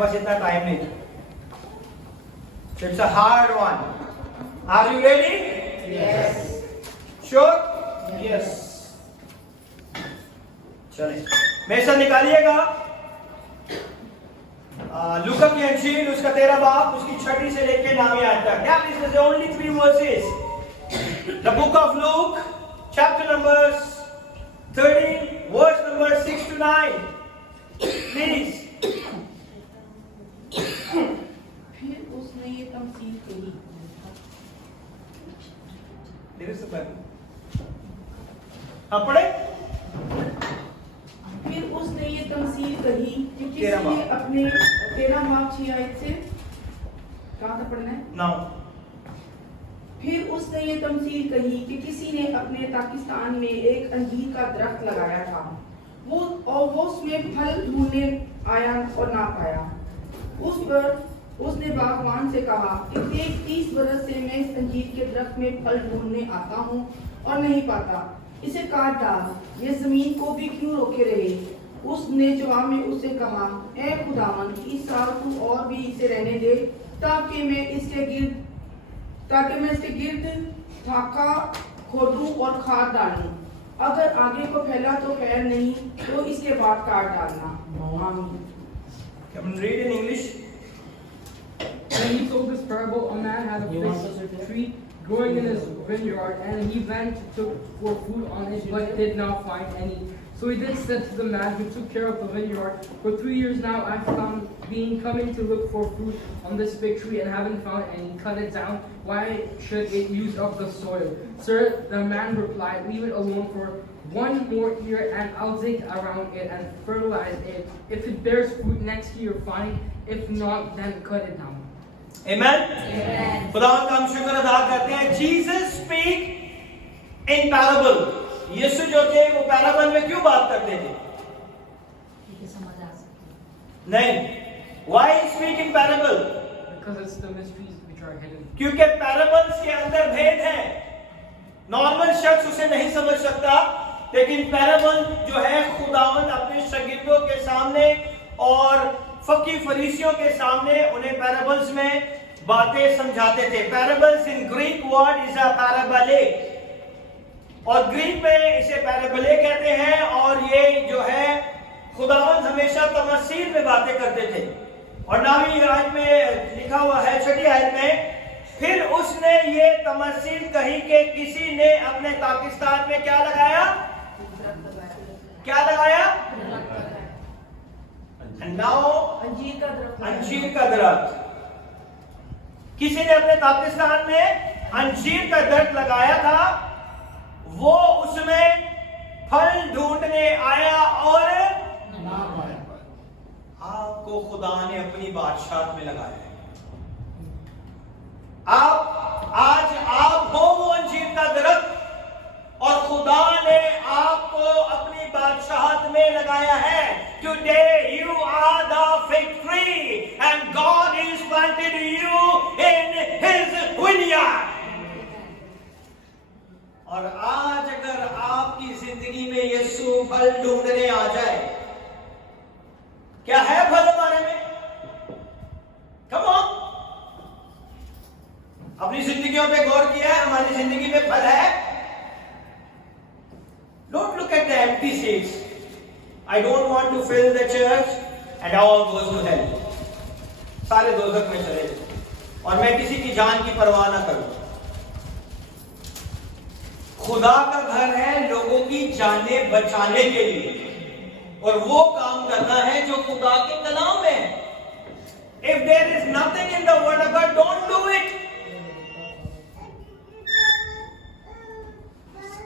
बस इतना टाइम नहीं। It's a hard one. Are you ready? Yes. Sure? Yes. चलिए मेरे साथ निकालिएगा लूका की अंजील उसका 13 बाब उसकी 6 से लेके 9 आयत तक। क्या this is only 3 verses. The book of Luke chapter number 13 verse number 6 to 9 please. फिर उसने ये तमसील कही। हाँ पढ़े। फिर उसने ये तमसील कही कि किसी 13 ने अपने 13 बाब 6 आयत से कहाँ तक पढ़ना है? 9। फिर उसने ये तमसील कही कि किसी ने अपने पाकिस्तान में एक अंजीर का दरख्त लगाया था। वो उसमें फल ढूंढने आया और ना पाया। उस पर उसने बागवान से कहा कि देख 30 बरस से मैं इस अंजीर के दरख्त में फल ढूंढने आता हूँ और नहीं पाता, इसे काट डाल, ये जमीन को भी क्यों रोके रहे। उसने जवाब में उससे कहा, ऐ खुदावन, इस साल तू और भी इसे रहने दे ताकि मैं इसके गिर्द ठाका खोदूं और खाद डालूं। अगर आगे को फैला तो खैर, नहीं तो इसके बाद काट डालना। आमीन। Can you read in English? When he told this parable, a man had a fig tree growing in his vineyard, and he went to for food on it, but did not find any. So he then said to the man who took care of the vineyard, for 3 years now I've been coming to look for fruit on this fig tree and haven't found any. Cut it down. Why should it use up the soil? Sir, the man replied, leave it alone for 1 more year and I'll dig around it and fertilize it. If it bears fruit next year, fine. If not, then cut it down. Amen. Amen. खुदा का हम शुक्र अदा करते हैं। Jesus speak in parable। यीशु जो थे वो पैराबल में क्यों बात करते थे? नहीं। Why speak in parable? Because it's the mysteries which are hidden. क्योंकि पैराबल्स के अंदर भेद है। नॉर्मल शख्स उसे नहीं समझ सकता, लेकिन पैराबल जो है खुदावंद अपने शागिर्दों के सामने और फकी फरीसियों के सामने उन्हें पैराबल्स में बातें समझाते थे। Parables in Greek word is a parabole, और ग्रीक में इसे पैराबले कहते हैं। और ये जो है खुदावंद हमेशा तमसील में बातें करते थे। और 9वीं आयत में लिखा हुआ है 6ठी आयत में, फिर उसने ये तमसील कही कि किसी ने अपने पाकिस्तान में क्या लगाया? क्या लगाया? अंजीर का दरख्त। किसी ने अपने पाकिस्तान में अंजीर का दरख्त लगाया था। वो उसमें फल ढूंढने आया और आपको खुदा ने अपनी बादशाहत में लगाया है। आज हो वो अंजीर का दरख्त, और खुदा ने आपको अपनी बादशाहत में लगाया है। Today you are the fig tree and God is planted you in His vineyard. और आज अगर आपकी जिंदगी में यीशु फल ढूंढने आ जाए, क्या है फल हमारे में? Come on. अपनी जिंदगियों पे गौर किया है? हमारी जिंदगी में फल है? Don't look at the empty seats. I don't want to fill the church and all goes to hell. सारे दोजख में चले जाए और मैं किसी की जान की परवाह ना करूं। खुदा का घर है लोगों की जानें बचाने के लिए, और वो काम करना है जो खुदा के कलाम में है। If there is nothing in the word of God, don't do it.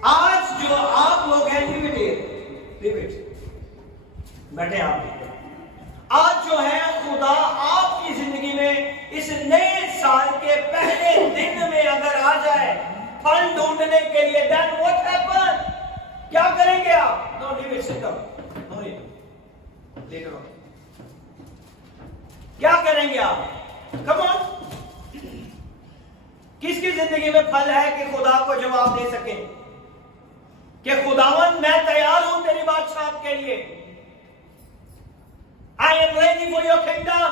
आज जो आप लोग हैं, leave it. बैठे आप। आज जो है खुदा आपकी जिंदगी में इस नए साल के पहले दिन में अगर आ जाए फल ढूंढने के लिए, then what happen? क्या करेंगे आप? No, leave it, sit down. No need. Later on. क्या करेंगे आप? Come on. किसकी जिंदगी में फल है कि खुदा को जवाब दे सके कि खुदावन मैं तैयार हूं तेरी बादशाहत के लिए। I am ready for your kingdom.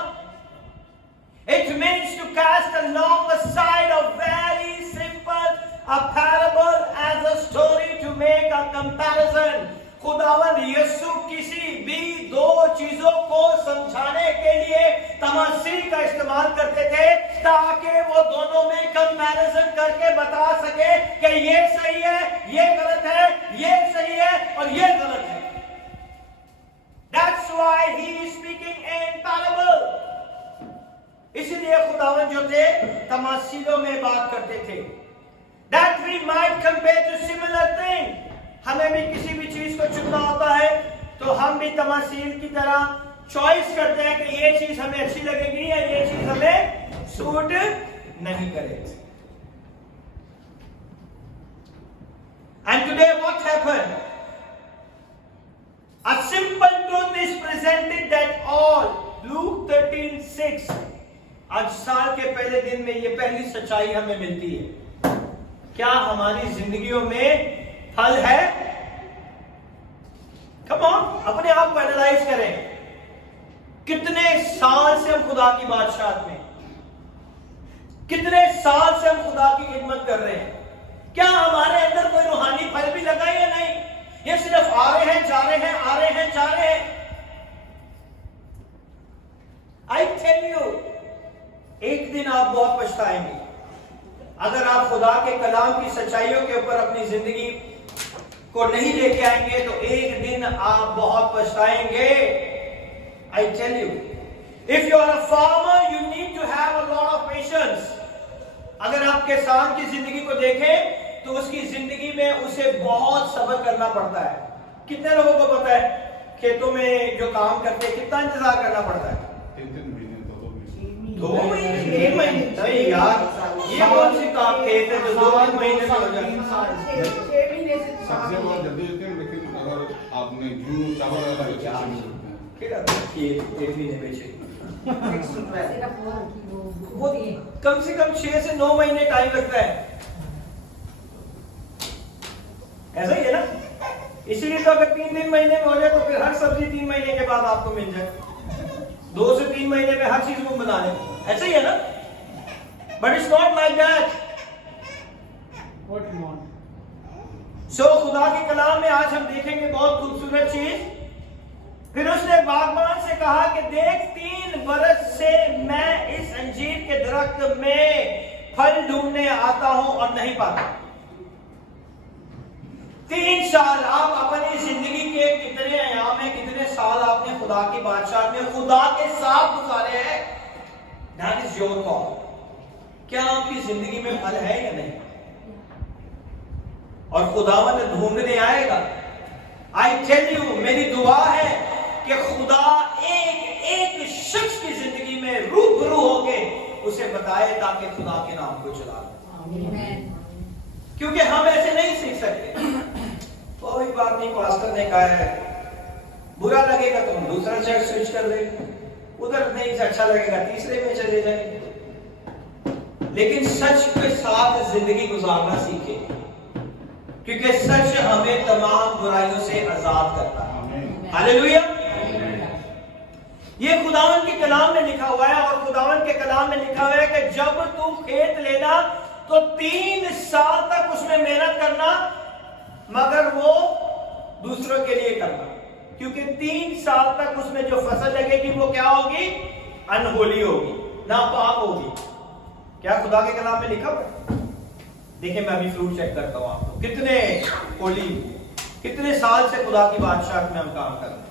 along the side of very simple a parable as a story to make a comparison. खुदावंद यीशु किसी भी दो चीजों को समझाने के लिए तमासील का इस्तेमाल करते थे ताकि वो दोनों में कंपैरिजन करके बता सके कि ये सही है, ये गलत है, ये सही है और ये गलत है. That's why he is speaking in parable. इसलिए खुदावंद जो थे तमासीलों में बात करते थे. That we might compare to similar thing. हमें भी किसी भी चीज को चुनना होता है तो हम भी तमासील की तरह चॉइस करते हैं कि ये चीज हमें अच्छी लगेगी या ये चीज हमें सूट नहीं करेगी. And today what happened? A simple truth is presented that all Luke 13:6 आज साल के पहले दिन में ये पहली सच्चाई हमें मिलती है. क्या हमारी जिंदगियों में फल है? कम ऑन, अपने आप को एनालाइज करें. कितने साल से हम खुदा की बादशाहत में, कितने साल से हम खुदा की खिदमत कर रहे हैं? क्या हमारे अंदर कोई रूहानी फल भी लगा या नहीं? ये सिर्फ आ रहे हैं, जा रहे हैं, आ रहे हैं, जा रहे हैं. आई टेल यू, एक दिन आप बहुत पछताएंगे अगर आप खुदा के कलाम की सच्चाइयों के ऊपर अपनी जिंदगी को नहीं लेके आएंगे तो एक दिन आप बहुत पछताएंगे. I tell you, if you are a farmer, you need to have a lot of patience. अगर आप किसान की जिंदगी को देखें तो उसकी जिंदगी में उसे बहुत सब्र करना पड़ता है. कितने लोगों को पता है खेतों में जो काम करते हैं कितना इंतजार करना पड़ता है? 2 महीने 3 महीने. नहीं यार, ये कौन सी काम खेत है जो 2 महीने में हो जाती है? 6 महीने से सबसे बहुत जल्दी होते हैं. लेकिन अगर आपने गेहूं चावल फिर खेत 1 महीने में चाहिए. वो कम से कम 6 से 9 महीने टाइम लगता है. ऐसा ही है ना? इसीलिए तो अगर 3 महीने में हो जाए तो फिर हर सब्जी 3 महीने के बाद आपको मिल जाए. 2 से 3 महीने में हर चीज को बना ले. ऐसा ही है ना? But it's not like that. So खुदा के कलाम में आज हम देखेंगे बहुत खूबसूरत चीज. फिर उसने बागबान से कहा कि देख 3 बरस से मैं इस अंजीर के दरख्त में फल ढूंढने आता हूं और नहीं पाता. 3 साल आप अपनी जिंदगी के कितने अयाम में, कितने साल आपने खुदा की बादशाह में खुदा के साथ गुजारे हैं? That is your call. क्या आपकी जिंदगी में फल है या नहीं? और खुदावंद ढूंढने आएगा. आई टेल यू, मेरी दुआ है कि खुदा एक शख्स की जिंदगी में रूबरू होके उसे बताए ताकि खुदा के नाम को चला. क्योंकि हम ऐसे नहीं सीख सकते. कोई बात नहीं, पास्टर ने कहा है, बुरा लगेगा तो हम दूसरा चर्च स्विच कर देंगे, उधर नहीं अच्छा लगेगा तीसरे में चले जाएंगे. लेकिन सच के साथ जिंदगी गुजारना सीखे, क्योंकि सच हमें तमाम बुराइयों से आजाद करता है. हालेलुया. ये खुदावन के कलाम में लिखा हुआ है. और खुदावन के कलाम में लिखा हुआ है कि जब तू खेत लेना तो 3 साल तक उसमें मेहनत करना, मगर वो दूसरों के लिए करना. क्योंकि 3 साल तक उसमें जो फसल लगेगी वो क्या होगी? अनहोली होगी, नापाक होगी. क्या खुदा के कलाम में लिखा हुआ है? देखिए, मैं अभी फ्रूट चेक करता हूं आपको. कितने होली, कितने साल से खुदा की बादशाह में हम काम कर रहे हैं?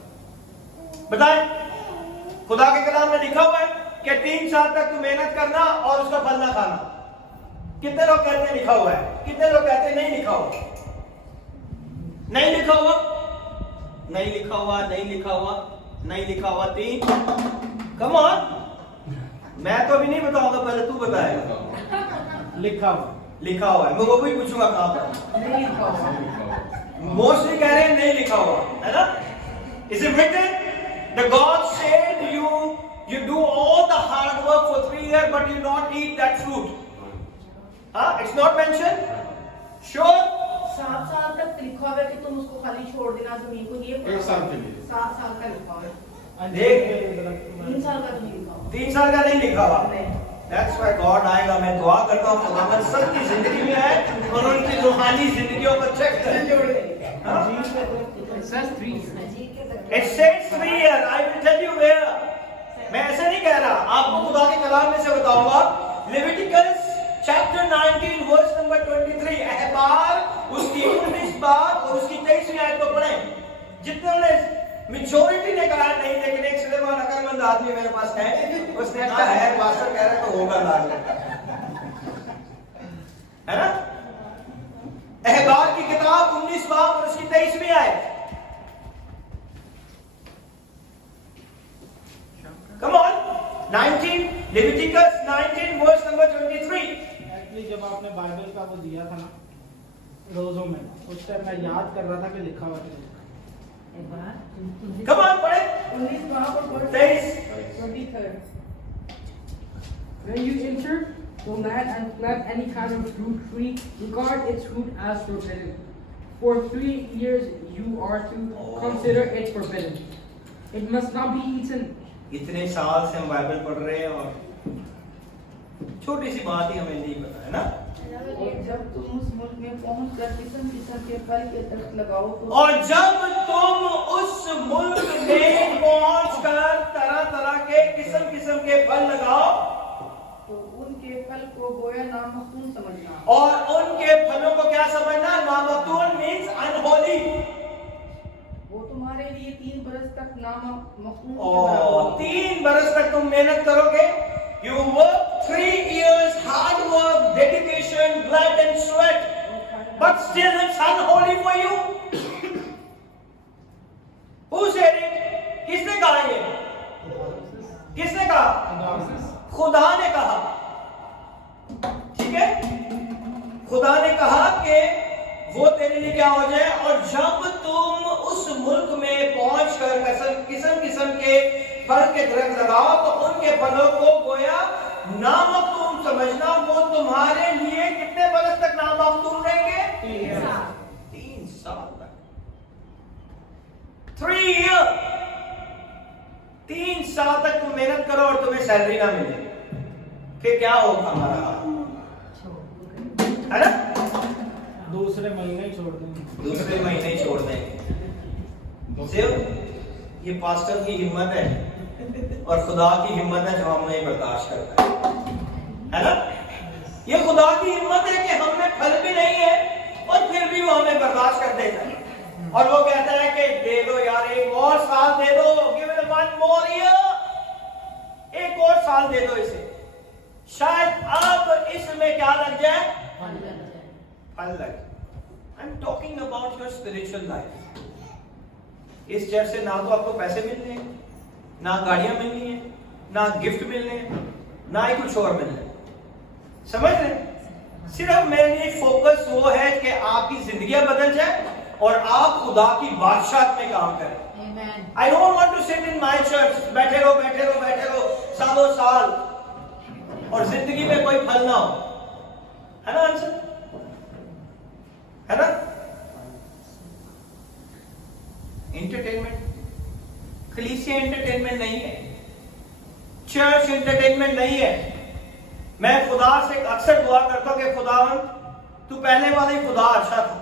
बताएं. खुदा के कलाम में लिखा हुआ है कि 3 साल तक तू मेहनत करना और उसका फल ना खाना. कितने लोग कहते हैं लिखा हुआ है? कितने लोग कहते हैं नहीं लिखा हुआ? नहीं लिखा हुआ, नहीं लिखा हुआ, नहीं लिखा हुआ, नहीं लिखा हुआ. 3. कम ऑन, मैं तो अभी नहीं बताऊंगा, पहले तू बताएगा. लिखा हुआ, लिखा हुआ है. मैं वो भी पूछूंगा कहां पर. नहीं लिखा हुआ. मोस्टली कह रहे हैं नहीं लिखा हुआ है ना. Is it written? The God said you do all the hard work for 3 years but you not eat that fruit. It's not mentioned. Sure. 7 साल तक लिखा हुआ है कि तुम उसको खाली छोड़ देना जमीन को. ये 1 साल के लिए 7 साल का लिखा हुआ है. देख, 3 साल का नहीं लिखा हुआ. 3 साल का नहीं लिखा हुआ. नहीं. That's why God आएगा। मैं दुआ करता हूँ खुदावंद सबकी जिंदगी में आए और उनकी रूहानी जिंदगियों को चेक करे। हाँ? It says 3 years. It says 3 years. I will tell you where. मैं ऐसे नहीं कह रहा, आपको खुदा के कलाम में से बताऊंगा। Leviticus chapter 19 verse number 23। अहबार उसकी 19 बात और उसकी 23वीं आयत को पढ़ें। जितने ने मेजॉरिटी ने कहा नहीं, लेकिन एक सिनेमा अकलमंद आदमी मेरे पास है, उसने कहा है पास्टर कह रहे तो होगा लाजमी, है ना? अहबार की किताब 19 बाब और उसकी 23वीं आयत। Come on, 19 Leviticus 19 verse number 23। Actually जब आपने बाइबल का वो दिया था ना रोजों में, उस टाइम मैं याद कर रहा था कि लिखा हुआ था। Come on, पढ़े। 19 बाब और 23। When you enter the land and plant any kind of fruit tree, regard its fruit as forbidden. For 3 years you are to consider it forbidden. It must not be eaten. इतने साल से हम Bible पढ़ रहे हैं और छोटी सी बात ही हमें नहीं पता, है ना? और जब तुम उस मुल्क में पहुंचकर किस्म किस्म के फल के दरख्त लगाओ तो और जब तुम उस मुल्क में पहुंचकर तरह तरह के किस्म किस्म के फल लगाओ तो उनके फल को गोया नामखून समझना। और उनके फलों को क्या समझना? नामतून मींस अनहोली। वो तुम्हारे लिए 3 बरस तक नामखून के और बराबर होगी। 3 बरस तक तुम मेहनत करोगे। You work 3 years, hard work, dedication, blood and sweat, but still it's unholy for you. Who said it? किसने कहा ये? किसने कहा? खुदा ने कहा। ठीक है? खुदा ने कहा कि वो तेरे लिए क्या हो जाए, और जब तुम उस मुल्क में पहुंचकर किस्म किस्म के फल के दरख्त लगाओ तो उनके फलों को गोया नामकतूम समझना। वो तुम्हारे लिए कितने बरस तक नामकतूम रहेंगे? 3 साल तक। 3 years। 3 साल तक तुम मेहनत करो और तुम्हें सैलरी ना मिले, फिर क्या होगा हमारा हाल, है ना? दूसरे महीने ही छोड़ देंगे। दूसरे महीने ही छोड़ देंगे। सिर्फ ये पास्टर की हिम्मत है और खुदा की हिम्मत है जो हम नहीं बर्दाश्त करता है ना? ये खुदा की हिम्मत है कि हम में फल भी नहीं है और फिर भी वो हमें बर्दाश्त कर देता है, और वो कहता है कि दे दो यार, 1 और साल दे दो, गिव इट 1 more year, 1 और साल दे दो इसे, शायद अब इसमें क्या लग जाए? फल लग। I am talking about your spiritual life. इस चर्च से ना तो आपको पैसे मिलने हैं, ना गाड़ियां मिलनी है, ना गिफ्ट मिलने हैं, ना ही कुछ और मिलना है। समझ रहे? सिर्फ मेरे लिए फोकस वो है कि आपकी जिंदगियां बदल जाए और आप खुदा की बादशाहत में काम करें। I don't want to sit in my church, बैठे रहो सालों साल और जिंदगी में कोई फल ना हो, है ना आंसर? है ना? एंटरटेनमेंट, कलीसिया एंटरटेनमेंट नहीं है, चर्च एंटरटेनमेंट नहीं है। मैं खुदा से अक्सर दुआ करता हूं कि खुदावंद तू पहले वाला ही खुदा अच्छा था,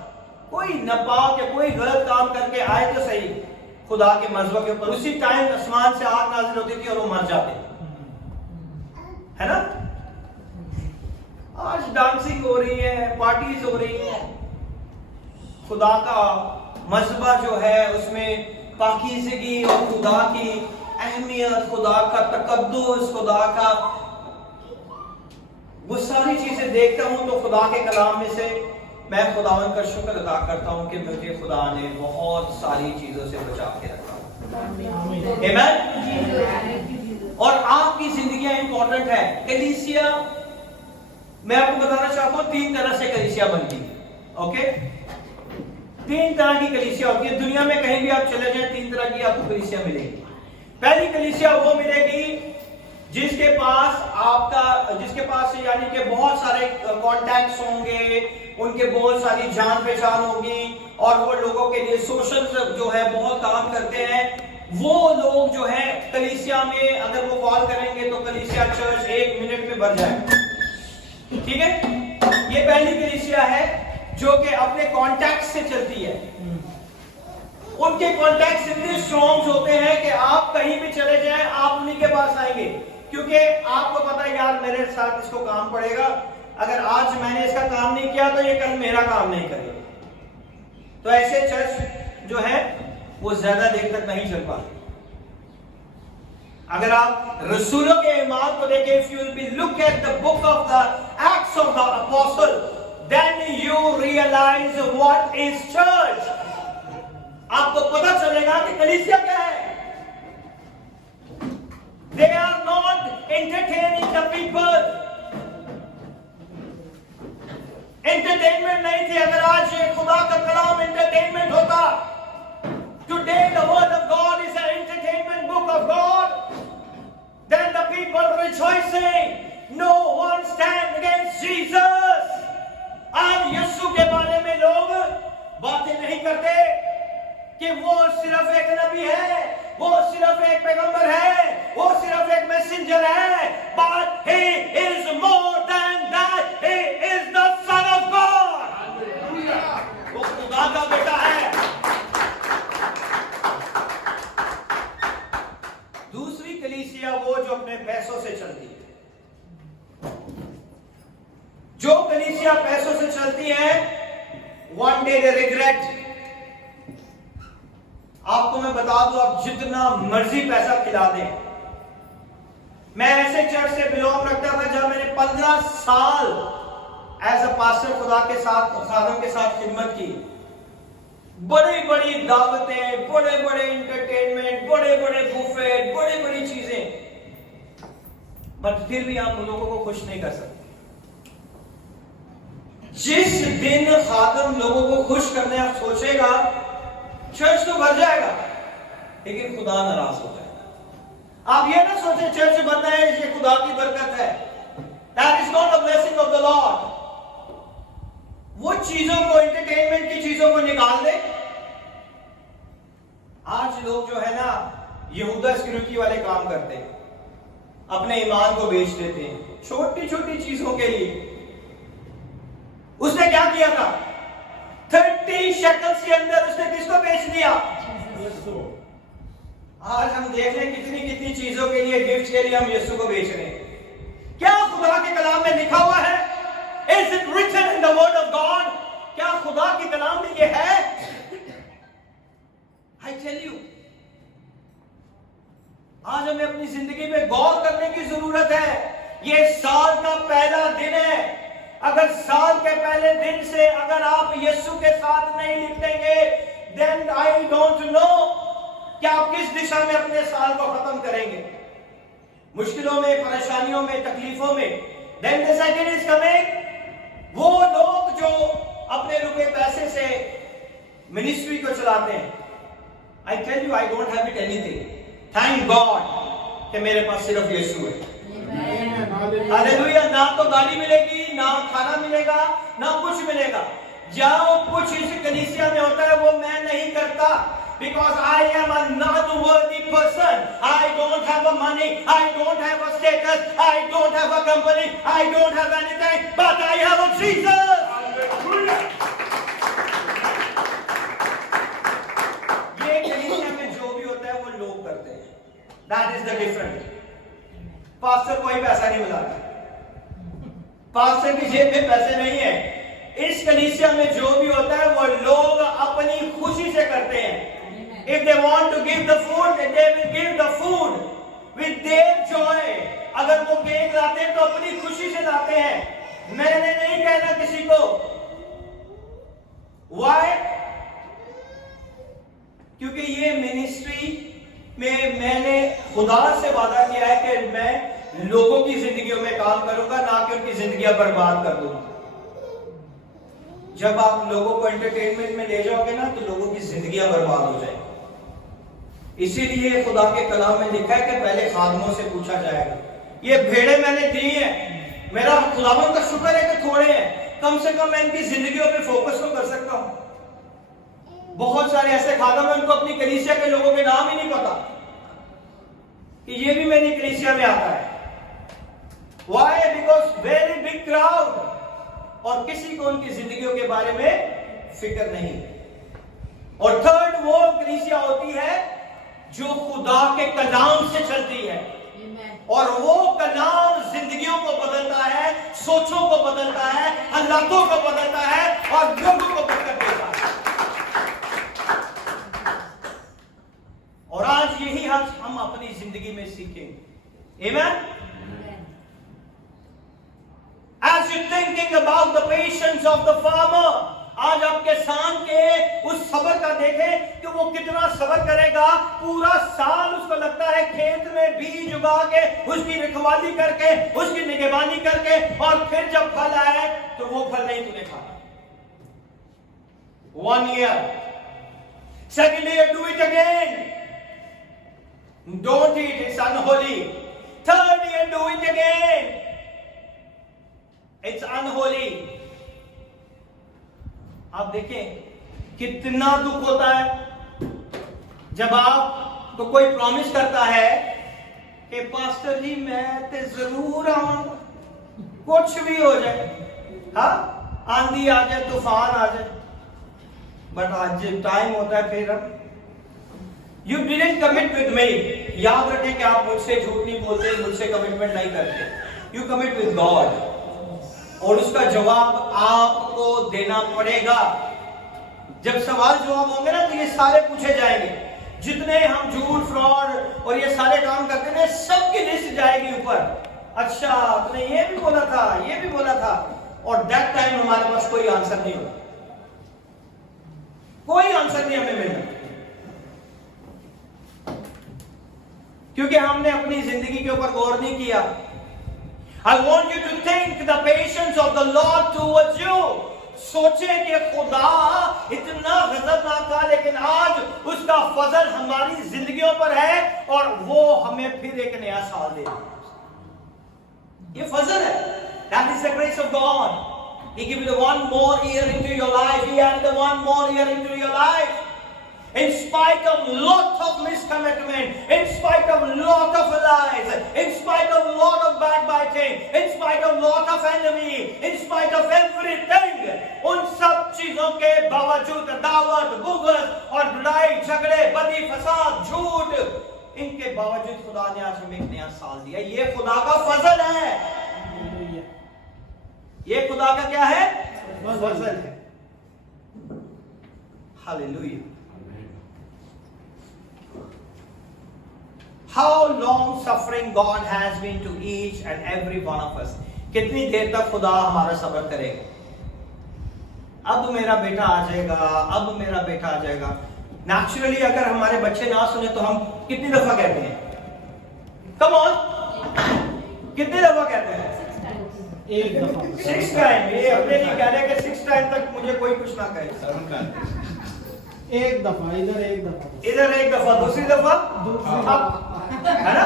कोई नापाक या कोई गलत काम करके आए तो सही खुदा के मज़हब के ऊपर, उसी टाइम आसमान से आग नाज़िल होती थी और वो मर जाते, है ना? आज डांसिंग हो रही है, पार्टीज हो रही है, खुदा का मज़हबा जो है उसमें पाकीज़गी और खुदा की अहमियत, खुदा का तकद्दुस, खुदा का वो सारी चीजें देखता हूं तो खुदा के कलाम में से मैं खुदावंद का शुक्र अदा करता हूं कि मुझे खुदा ने बहुत सारी चीजों से बचा के रखा। आमीन। और आपकी जिंदगियां इंपॉर्टेंट है। कलीसिया, मैं आपको बताना चाहता हूं 3 तरह से कलीसिया बनती है। ओके, 3 तरह की कलीसिया होती है दुनिया में, कहीं भी आप चले जाएं 3 तरह की आपको कलीसिया मिलेगी। पहली कलीसिया वो मिलेगी जिसके पास यानी कि बहुत सारे कॉन्टैक्ट्स होंगे, उनके बहुत सारी जान पहचान होगी और वो लोगों के लिए सोशल जो है बहुत काम करते हैं, वो लोग जो है कलीसिया में अगर वो कॉल करेंगे तो कलीसिया चर्च 1 मिनट में भर जाएगा। ठीक है, ये पहली कलीसिया है जो कि अपने कॉन्टैक्ट से चलती है। उनके कॉन्टैक्ट इतने स्ट्रॉन्ग होते हैं कि आप कहीं भी चले जाएं आप उन्हीं के पास आएंगे, क्योंकि आपको पता है यार मेरे साथ इसको काम पड़ेगा, अगर आज मैंने इसका काम नहीं किया तो ये कल मेरा काम नहीं करेगा। तो ऐसे चर्च जो है वो ज्यादा देर तक नहीं चल पाते। अगर आप रसूलों के ईमान को देखें, if you will be look at the book of the Acts of the Apostle, then you realize what is church. आपको पता चलेगा कि कलीसिया क्या है। They are not entertaining the people. Entertainment नहीं थी। अगर आज ये खुदा का कलाम entertainment होता, today the word of God is an entertainment book of God, then the people rejoicing, no one stand against Jesus. आज यीशु के बारे में लोग बातें नहीं करते कि वो सिर्फ एक नबी है, वो सिर्फ एक पैगंबर है, वो सिर्फ एक मैसेंजर है, but he is more than that, he is the son of God. वो खुदा का बेटा है। दूसरी कलीसिया वो जो अपने पैसों से चलती है। जो कलीसिया पैसों से चलती है, one day they regret। आपको मैं बता दूं, आप जितना मर्जी पैसा खिला दें। मैं ऐसे चर्च से बिलोंग रखता था जहां मैंने 15 साल एज अ पास्टर खुदा के साथ खादम के साथ खिदमत की। बड़ी बड़ी दावतें, बड़े बड़े एंटरटेनमेंट, बड़े बड़े बुफेट, बड़ी बड़ी चीजें, पर फिर भी आप लोगों को खुश नहीं कर सकते। जिस दिन खादम लोगों को खुश करने आप सोचेगा, चर्च तो भर जाएगा लेकिन खुदा नाराज हो जाएगा। आप ये ना सोचें चर्च बनना है ये खुदा की बरकत है। That is not the blessing of the Lord। वो चीजों को, एंटरटेनमेंट की चीजों को निकाल दे। आज लोग जो है ना यहूदा इस्करियोती वाले काम करते हैं, अपने ईमान को बेच देते हैं छोटी छोटी चीजों के लिए। उसने क्या किया था? 30 शेकल्स के अंदर उसने किसको बेच दिया? आज हम देख रहे हैं कितनी कितनी चीजों के लिए, गिफ्ट के लिए हम यीशु को बेच रहे हैं। क्या खुदा के कलाम में लिखा हुआ है? Is it written in the word of God? क्या खुदा के कलाम में ये है? I tell you, आज हमें अपनी जिंदगी में गौर करने की जरूरत है। ये साल का पहला दिन है। अगर साल के पहले दिन से अगर आप यीशु के साथ नहीं निपटेंगे, then I don't know कि आप किस दिशा में अपने साल को खत्म करेंगे। मुश्किलों में, परेशानियों में, तकलीफों में। Then the second is coming। वो लोग जो अपने रुपए पैसे से मिनिस्ट्री को चलाते हैं, I tell you, I don't have it anything। Thank God कि मेरे पास सिर्फ यीशु है। हालेलुया। ना तो गाड़ी मिलेगी, ना खाना मिलेगा, ना कुछ मिलेगा। जो कुछ इस कलीसिया में होता है वो मैं नहीं करता, because I am a non-worthy person। I don't have a money, I don't have a status, I don't have a company, I don't have anything, but I have a Jesus। ये कलीसिया में जो भी होता है वो लोग करते हैं। That is the difference। Pastor कोई पैसा नहीं मिलाता, पास्टर की जेब में पैसे नहीं है। इस कलीसिया में जो भी होता है वो लोग अपनी खुशी से करते हैं। If they want to give the food, they will give the food with their joy। अगर वो केक लाते हैं तो अपनी खुशी से लाते हैं। मैंने नहीं कहना किसी को। Why? क्योंकि ये मिनिस्ट्री में मैंने खुदा से वादा किया है कि मैं लोगों की जिंदगियों में काम करूंगा, ना कि उनकी जिंदगियां बर्बाद कर दूंगा। जब आप लोगों को एंटरटेनमेंट में ले जाओगे ना तो लोगों की जिंदगियां बर्बाद हो जाएंगी। इसीलिए खुदा के कलाम में लिखा है कि पहले खादमों से पूछा जाएगा। ये भेड़े मैंने दी हैं, मेरा खुदावन का शुक्र है कि थोड़े हैं, कम से कम मैं इनकी जिंदगियों पे फोकस तो कर सकता हूं। बहुत सारे ऐसे खादम हैं उनको अपनी कलीसिया के लोगों के नाम ही नहीं पता कि ये भी मेरी कलीसिया में आता है। Why? Because very big crowd, और किसी को उनकी जिंदगियों के बारे में फिक्र नहीं। और थर्ड वो कलीसिया होती है जो खुदा के कलाम से चलती है, और वो कलाम जिंदगियों को बदलता है, सोचों को बदलता है, हालातों को बदलता है और लोगों को बदल देता है। और आज यही हम अपनी जिंदगी में सीखेंगे। Amen? As you thinking about the patience of the farmer, आज आप किसान के उस सब्र का देखें कि वो कितना सब्र करेगा। पूरा साल उसको लगता है खेत में बीज उगा के, उसकी रखवाली करके, उसकी निगरानी करके, और फिर जब फल आए तो वो फल नहीं तूने खाना। 1 year. Secondly, you do it again. Don't eat, it's unholy. Thirdly, you do it again. It's unholy. आप देखें कितना दुख होता है जब आपको कोई प्रॉमिस करता है कि पास्टर जी मैं तो जरूर आऊंगा, कुछ भी हो जाए, हाँ आंधी आ जाए, तूफान आ जाए, बट आज टाइम होता है फिर अब you didn't commit with me. याद रखें कि आप मुझसे झूठ नहीं बोलते, मुझसे कमिटमेंट नहीं करते। यू कमिट विद गॉड, और उसका जवाब आपको देना पड़ेगा। जब सवाल जवाब होंगे ना तो ये सारे पूछे जाएंगे, जितने हम झूठ फ्रॉड और ये सारे काम करते हैं सबकी लिस्ट जाएगी ऊपर। अच्छा तूने ये भी बोला था, ये भी बोला था, और दैट टाइम हमारे पास कोई आंसर नहीं होगा, कोई आंसर नहीं हमें मिलना, क्योंकि हमने अपनी जिंदगी के ऊपर गौर नहीं किया। I want you to think the patience of the Lord towards you. सोचें कि खुदा इतना गजबनाक था, लेकिन आज उसका फजल हमारी जिंदगियों पर है और वो हमें फिर एक नया साल दे रहा है। ये फजल है। That is the grace of God. He give you the one more year into your life. He added the one more year into your life. In spite of lot of miscommitment, in spite of lot of lies, in spite of lot of backbiting, in spite of lot of enemy, in spite of everything, उन सब चीजों के बावजूद दावत, बुग़्ज़ और लड़ाई झगड़े, बदी फसाद, झूठ, इनके बावजूद खुदा ने आज हमें एक नया साल दिया। ये खुदा का फजल है। ये खुदा का क्या है? फजल है। Hallelujah. How long suffering God has been to each and every one of us. कितनी देर तक खुदा हमारा सब्र करेगा? अब मेरा बेटा आ जाएगा, अब मेरा बेटा आ जाएगा। नेचुरली अगर हमारे बच्चे ना सुने तो हम कितनी दफा कहते हैं? Come on, कितनी दफा कहते हैं? 1 दफा। 6 टाइम। ये अपने लिए कह रहे हैं कि 6 टाइम तक मुझे कोई कुछ ना कहे। 7 times. 1 दफा, इधर 1 दफा, इधर 1 दफा, दूसरी दफा दूसरी, है ना?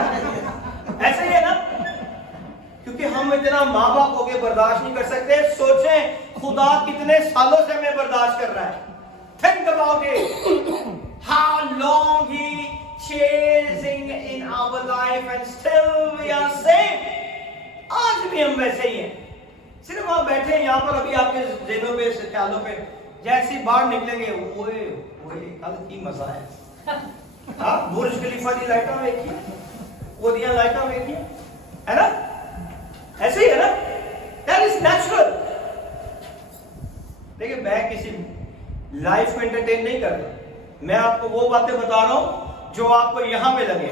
ऐसे ही है ना? क्योंकि हम इतना माँ बाप होके बर्दाश्त नहीं कर सकते। सोचें खुदा कितने सालों से हमें बर्दाश्त कर रहा है। Think about it. How long he chasing in our life and still we are same. आज भी हम वैसे ही हैं। सिर्फ आप बैठे हैं यहाँ पर, अभी आपके ज़हनों पे, ख्यालों पे, जैसे ही बाहर निकलेंगे, ओए ओए कल की मजा है। हाँ, बुर्ज खलीफा की लाइटा देखी, वो दिया लाइटा देखी, है ना? ऐसे ही है ना? That is natural. देखिए मैं किसी लाइफ को एंटरटेन नहीं कर रहा, मैं आपको वो बातें बता रहा हूं जो आपको यहां पे लगे।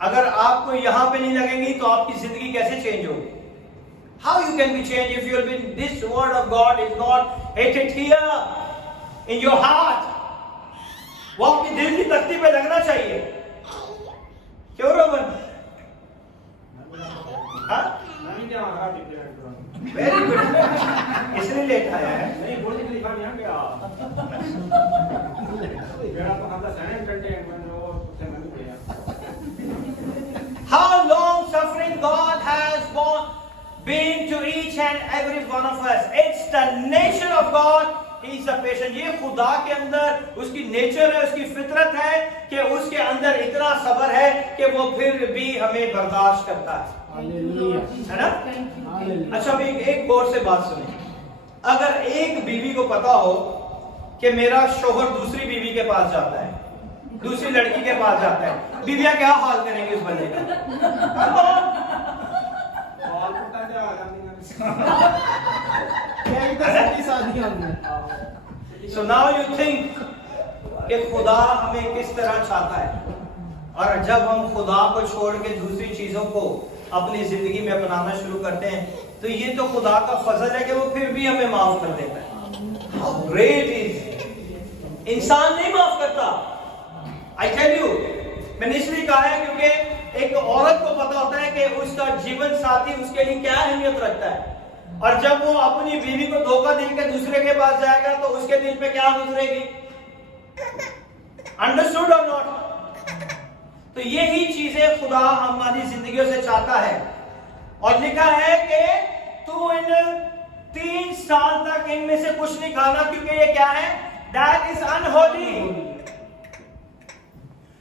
अगर आपको यहां पे नहीं लगेंगी तो आपकी जिंदगी कैसे चेंज होगी? How you can be changed if you have been, this word of God is not hated here in your heart. वो आपकी दिल की तख्ती पे लगना चाहिए। क्यों रोमन? हाँ? Very good. इसलिए लेट आया है। नहीं बोलने के लिए लिखा नहीं गया। मेरा तो खाता सैन एंटरटेनमेंट वो उससे मैं भी गया। How long suffering God has been to each and every one of us. It's the nature of God he is a patient. ये खुदा के अंदर उसकी नेचर है, उसकी फितरत है कि उसके अंदर इतना सब्र है कि वो फिर भी हमें बर्दाश्त करता है, है ना? अच्छा, अभी एक और से बात सुनिए। अगर एक बीवी को पता हो कि मेरा शोहर दूसरी बीवी के पास जाता है, दूसरी लड़की के पास जाता है, बीवियां क्या हाल करेंगे उस बंदे का? So now you think कि खुदा हमें किस तरह चाहता है, और जब हम खुदा को छोड़ के दूसरी चीजों को अपनी जिंदगी में अपनाना शुरू करते हैं, तो ये तो खुदा का फजल है कि वो फिर भी हमें माफ कर देता है। How great is! इंसान नहीं माफ करता। I tell you, मैंने इसलिए कहा है क्योंकि एक औरत को पता होता है कि उसका जीवन साथी उसके लिए क्या अहमियत रखता है, और जब वो अपनी बीवी को धोखा देकर दूसरे के पास जाएगा तो उसके दिल पे क्या गुजरेगी? अंडरस्टूड और नॉट? तो यही चीजें खुदा हमारी जिंदगियों से चाहता है, और लिखा है कि तू इन 3 साल तक इनमें से कुछ नहीं खाना, क्योंकि ये क्या है? That is unholy.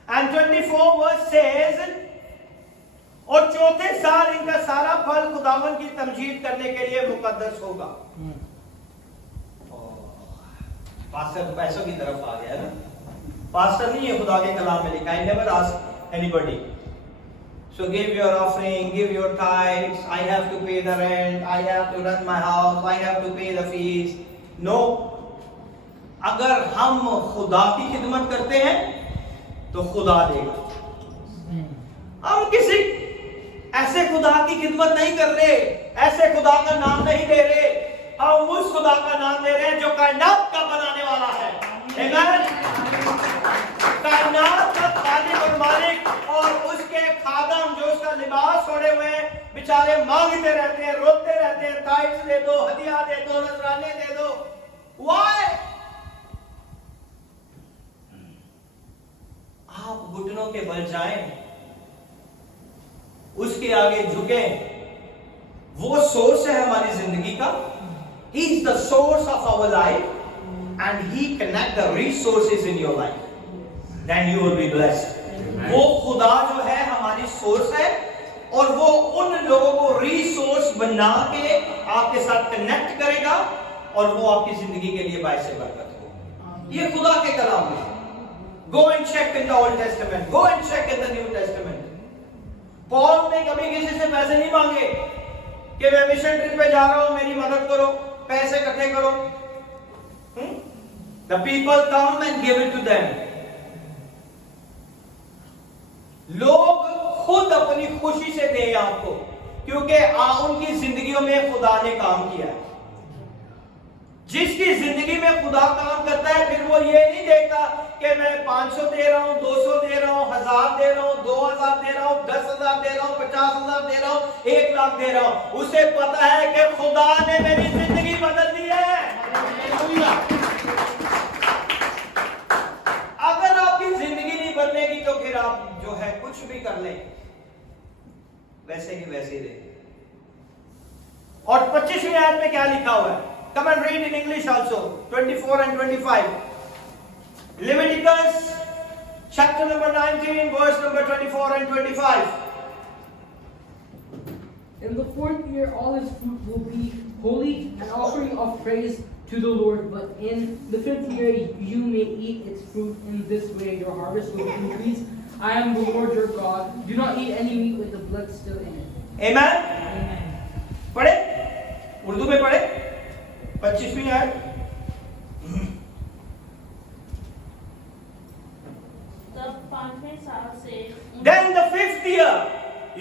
And 24 verse says, और 4थे साल इनका सारा फल खुदावन की तमजीद करने के लिए मुकद्दस होगा। पास्टर पैसों की तरफ आ गया ना? पास्टर नहीं है, खुदा के कलाम में लिखा है, never ask anybody, so give your offering, give your tithes, I have to pay the rent, I have to run my house, I have to pay the fees. No, अगर हम खुदा की खिदमत करते हैं तो खुदा देगा। हम किसी ऐसे खुदा की खिदमत नहीं कर रहे, ऐसे खुदा का नाम नहीं ले रहे, हम उस खुदा का नाम ले रहे हैं जो कायनात का बनाने वाला है। कायनात का खालिक और मालिक, और उसके खादम जो उसका लिबास ओढ़े हुए हैं, बेचारे मांगते रहते हैं, रोते रहते हैं, टाइट्स दे दो, हदिया दे दो, नजराने दे दो। Why? आप घुटनों के बल जाएं, उसके आगे झुके, वो सोर्स है हमारी जिंदगी का। He is the source of our life and he connect the resources in your life. Then you will be blessed. वो खुदा जो है हमारी सोर्स है, और वो उन लोगों को रिसोर्स बना के आपके साथ कनेक्ट करेगा, और वो आपकी जिंदगी के लिए बायसे बरकत हो। ये खुदा के कलाम में। Go and check in the Old Testament. Go and check in the New Testament. Paul ने कभी किसी से पैसे नहीं मांगे कि मैं मिशन ट्रिप पे जा रहा हूं, मेरी मदद करो, पैसे इकट्ठे करो। The people come and give it to them. लोग खुद अपनी खुशी से दें आपको, क्योंकि उनकी जिंदगियों में खुदा ने काम किया है। जिसकी जिंदगी में खुदा काम करता है, फिर वो ये नहीं देखता कि मैं 500 दे रहा हूं, 200 दे रहा हूं, 1000 दे रहा हूं, 2000 दे रहा हूं, 10,000 दे रहा हूं, 50,000 दे रहा हूं, 1 लाख दे रहा हूं। उसे पता है कि खुदा ने मेरी जिंदगी बदल दी है। अगर आपकी जिंदगी नहीं बदलेगी तो फिर आप जो है कुछ भी कर लें, वैसे की वैसे रहे। और 25वीं आयत में क्या लिखा हुआ है? Come and read in English also, 24 and 25. Leviticus chapter number 19, verse number 24 and 25. In the 4th year, all his fruit will be holy, an offering of praise to the Lord. But in the 5th year, you may eat its fruit. In this way, your harvest will increase. I am the Lord your God. Do not eat any meat with the blood still in it. Amen. Amen. पढ़े? उर्दू में पढ़े? 25वीं आयत। तब 5वें साल से Then the 5th year,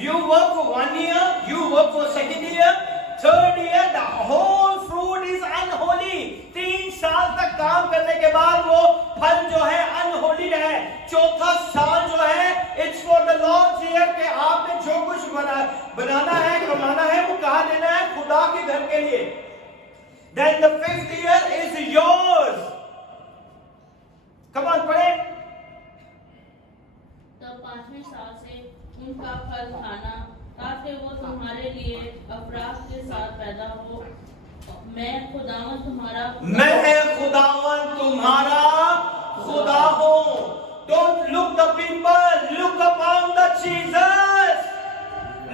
you work for 1 year, you work for 2nd year, 3rd year, the whole fruit is unholy. 3 साल तक काम करने के बाद वो फल जो है अनहोली है। 4था साल जो है, it's for the Lord's year, के आपने जो कुछ बनाना है, कमाना है, वो कहाँ देना है? खुदा के घर के लिए। Then the 5th year is yours. Come on, पढ़े। तब 5वें साल से उनका फल खाना, ताकि वो तुम्हारे लिए अपराध के साथ पैदा हो मैं खुदावन तुम्हारा खुदा हूं। Don't look the people, look upon the Jesus.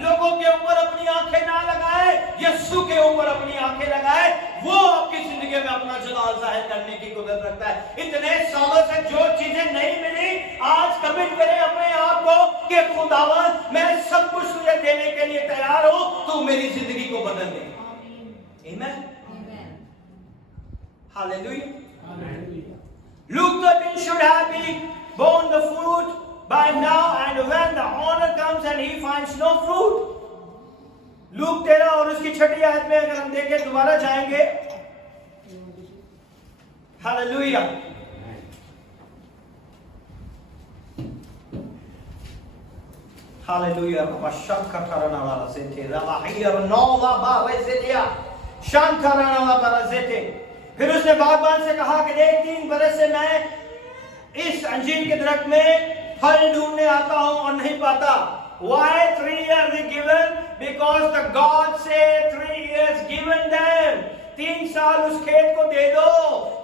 लोगों के ऊपर अपनी आंखें ना लगाए, यीशु के ऊपर अपनी आंखें लगाए। वो आपकी जिंदगी में अपना जलाल जाहिर करने की कुदरत रखता है। इतने सालों से जो चीजें नहीं मिली, आज कमिट करें अपने आप को कि खुदावन मैं सब कुछ तुझे देने के लिए तैयार हूं, तू मेरी जिंदगी को बदल दे। आमीन। Hallelujah. Luke 13 should have been born the fruit by now, and when the owner comes and he finds no fruit. Look 13 और उसकी 6ठी आयत में अगर हम देखें, दोबारा जाएंगे। हालेलुया। हालेलुया। फिर उसने बागबान से कहा कि देख 3 बरस से मैं इस अंजीर के दरख्त में फल ढूंढने आता हूं और नहीं पाता। Why 3 years is given? Because the God said 3 years given them. 3 साल उस खेत को दे दो,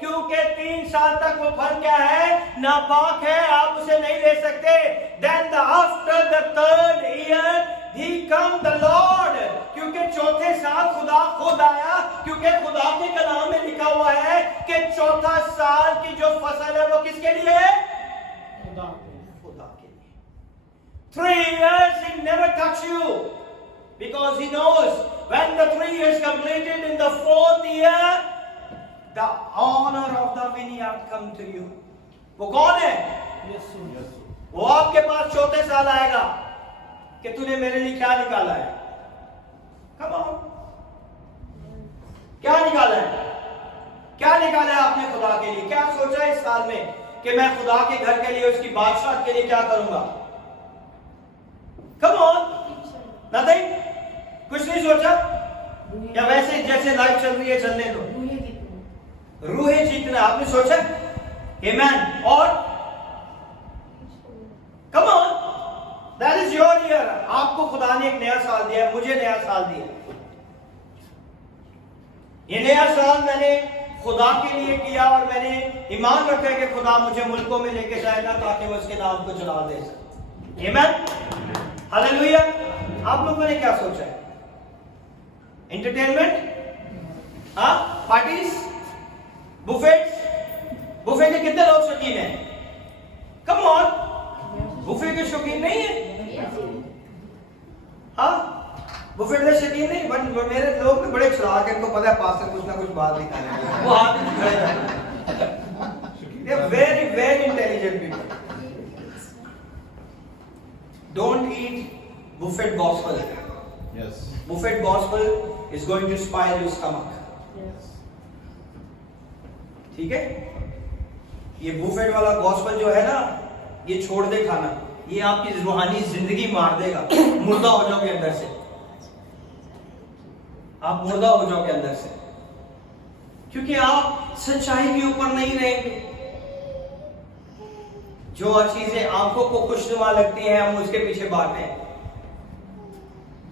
क्योंकि 3 साल तक वो फल क्या है? नापाक है, आप उसे नहीं ले सकते। Then after the 3rd year he come the Lord. क्योंकि 4थे साल खुदा खुद आया, क्योंकि खुदा के कलाम में लिखा हुआ है कि 4था साल की जो फसल है वो किसके लिए है? खुदा के लिए। 3 years he never touch you, because he knows when the 3 years completed, in the 4th year the honor of the vineyard come to you. वो कौन है? यीशु। वो आपके पास 4थे साल आएगा कि तूने मेरे लिए क्या निकाला है। Come on, क्या निकाला है? क्या निकाला है आपने खुदा के लिए? क्या सोचा है इस साल में कि मैं खुदा के घर के लिए, उसकी बादशाह के लिए क्या करूंगा? Come on, nothing? कुछ नहीं सोचा? या वैसे जैसे लाइफ चल रही है चलने दो? रूहे जीतना आपने सोचा? Amen. और come on, that is your year. आपको खुदा ने एक नया साल दिया है, मुझे नया साल दिया। ये नया साल मैंने खुदा के लिए किया और मैंने ईमान रखा है कि खुदा मुझे मुल्कों में लेके जाएगा ताकि वो उसके नाम को जला दे सके। आमीन। हालेलुया। आप लोगों ने क्या सोचा है? एंटरटेनमेंट, हाँ, पार्टीज, बुफेट्स। बुफे के कितने लोग शौकीन हैं? कम ऑन, बुफे के शौकीन नहीं है? हाँ, बुफे के शौकीन नहीं। बट मेरे लोग भी बड़े चालाक हैं, इनको पता है पास्टर कुछ ना कुछ बात निकालेंगे, वो हाथ में खड़े हैं। They are very very intelligent people. Don't eat buffet gospel. Yes. Buffet gospel is going to spoil your stomach. ठीक है? ये बुफेट वाला गॉस्पेल जो है ना, ये छोड़ दे खाना, ये आपकी रूहानी जिंदगी मार देगा। मुर्दा हो जाओगे अंदर से, आप मुर्दा हो जाओगे अंदर से, क्योंकि आप सच्चाई के ऊपर नहीं रहेंगे। जो चीजें आंखों को खुशनुमा लगती हैं, हम उसके पीछे भागते हैं।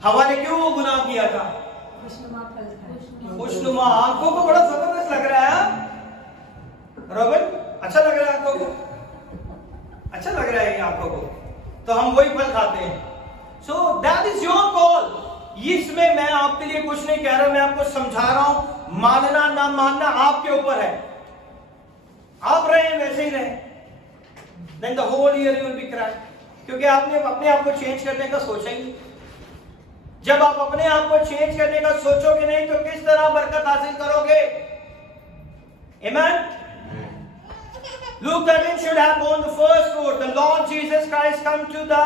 हमारे क्यों वो गुनाह किया था? खुशनुमा, आंखों को बड़ा जबरदस्त लग रहा है। रॉबिन, अच्छा लग रहा है आंखों को? अच्छा लग रहा है आंखों को, तो हम वही फल खाते हैं। सो दैट इज योर कॉल। इसमें मैं आपके लिए कुछ नहीं कह रहा, मैं आपको समझा रहा हूं। मानना ना मानना आपके ऊपर है। आप रहे वैसे ही रहे, then the whole year you will be crash, क्योंकि आपने अपने आप को चेंज करने का सोचा ही। जब आप अपने आप को चेंज करने का सोचोगे नहीं, तो किस तरह बरकत हासिल करोगे? आमीन। Luke 13 should have borne the first fruit. The Lord Jesus Christ come to the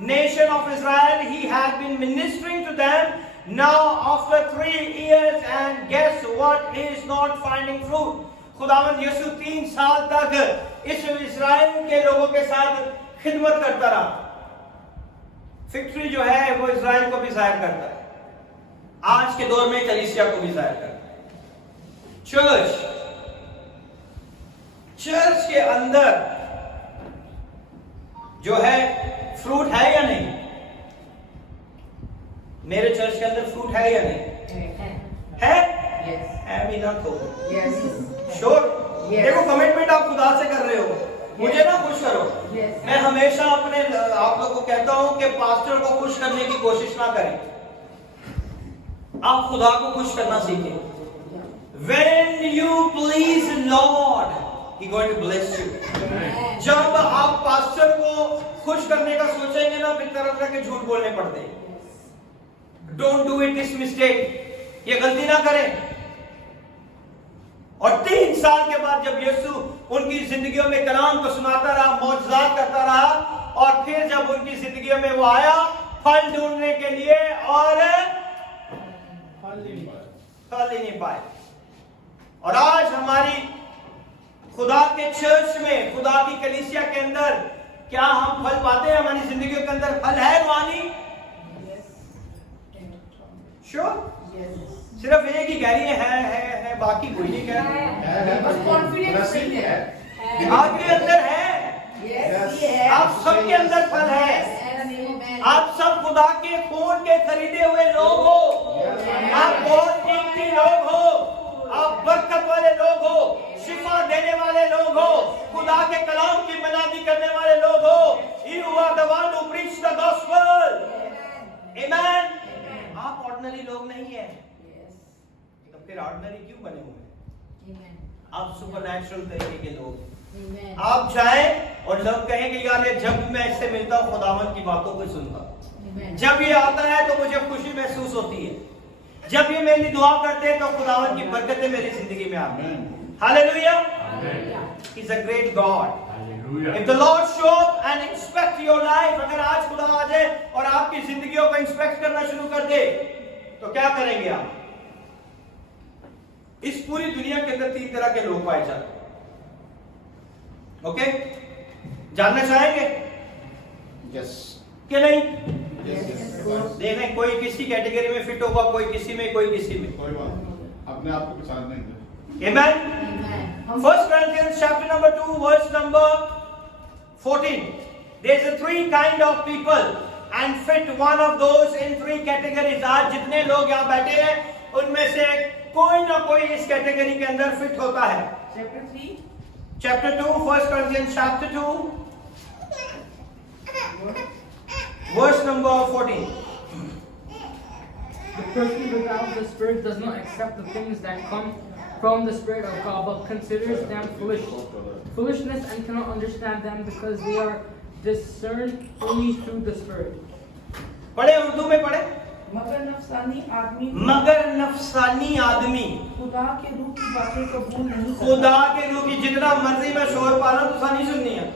nation of Israel. He had been ministering to them now after 3 years, and guess what? He is not finding fruit. खुदावंद यीशु 3 साल तक इस इस्राएल के लोगों के साथ खिदमत करता रहा। फिक्ट्री जो है वो इस्राएल को भी जाहिर करता है, आज के दौर में कलीसिया को भी जाहिर करता है। चर्च के अंदर जो है फ्रूट है या नहीं? मेरे चर्च के अंदर फ्रूट है या नहीं? है? एम इनफ हो। Yes. श्योर? Yes. देखो कमिटमेंट आप खुदा से कर रहे हो, मुझे ना खुश करो। Yes. मैं हमेशा अपने आप लोगों को कहता हूं कि पास्टर को खुश करने की कोशिश ना करें, आप खुदा को खुश करना सीखें। When you please Lord, He going to bless you. जब आप पास्टर को खुश करने का सोचेंगे ना, फिर तरह तरह के झूठ बोलने पड़ते हैं। Don't do it this mistake, ये गलती ना करें। और 3 साल के बाद जब यीशु उनकी जिंदगियों में कलाम को सुनाता रहा, मौजज़ात करता रहा, और फिर जब उनकी जिंदगियों में वो आया फल ढूंढने के लिए, और फल ही नहीं पाए। और आज हमारी खुदा के चर्च में, खुदा की कलीसिया के अंदर क्या हम फल पाते हैं? हमारी जिंदगियों के अंदर फल है रूहानी? श्योर? सिर्फ एक ही कह रही है, बाकी कोई नहीं कह रही। बस confidence नहीं है। आपके अंदर है, Yes, ये है। आप सबके अंदर फल है। आप सब खुदा के खून के खरीदे हुए लोग हो, आप बहुत कीमती लोग हो, आप बरकत वाले लोग हो, शिफा देने वाले लोग हो, खुदा के कलाम की मनादी करने वाले लोग हो। You are the one who preach the gospel. Amen. आप ऑर्डिनरी लोग नहीं है, तो फिर ऑर्डिनरी क्यों बने हुए? आप सुपरनैचुरल तरीके के लोग। आप जाएं और लोग कहेंगे यार ये जब मैं इससे मिलता हूं खुदावंद की बातों को सुनता हूं, जब ये आता है तो मुझे खुशी महसूस होती है, जब ये मेरी दुआ करते हैं तो खुदावंद की बरकतें मेरी जिंदगी में आती हैं। Hallelujah. He is a great God. If the Lord show up and inspect your life, अगर आज खुदा आ जाए और आपकी जिंदगियों को इंस्पेक्ट करना शुरू कर दे, तो क्या करेंगे आप? इस पूरी दुनिया के अंदर 3 तरह के लोग पाए जाते हैं। ओके, जानना चाहेंगे यस कि नहीं? यस देखें, कोई किसी कैटेगरी में फिट होगा, कोई किसी में, कोई किसी में। कोई बात नहीं, अपने आप को पहचान नहीं। Amen. 1 Corinthians chapter number 2 verse number 14. There's a 3 kind of people and fit one of those in 3 categories. आज जितने लोग यहाँ बैठे हैं उनमें से कोई ना कोई इस कैटेगरी के अंदर फिट होता है। Chapter 2, 1 Corinthians chapter 2 verse number 14. The person without the Spirit does not accept the things that come from the Spirit of God, but considers them foolishness and cannot understand them because they are discerned only through the Spirit. पढ़े, उर्दू में पढ़े। मगर नफसानी आदमी खुदा के रूह की बातें कबूल नहीं करता। खुदा के रूह की जितना मर्जी में शोर पा रहा हूं तो नहीं सुननी है।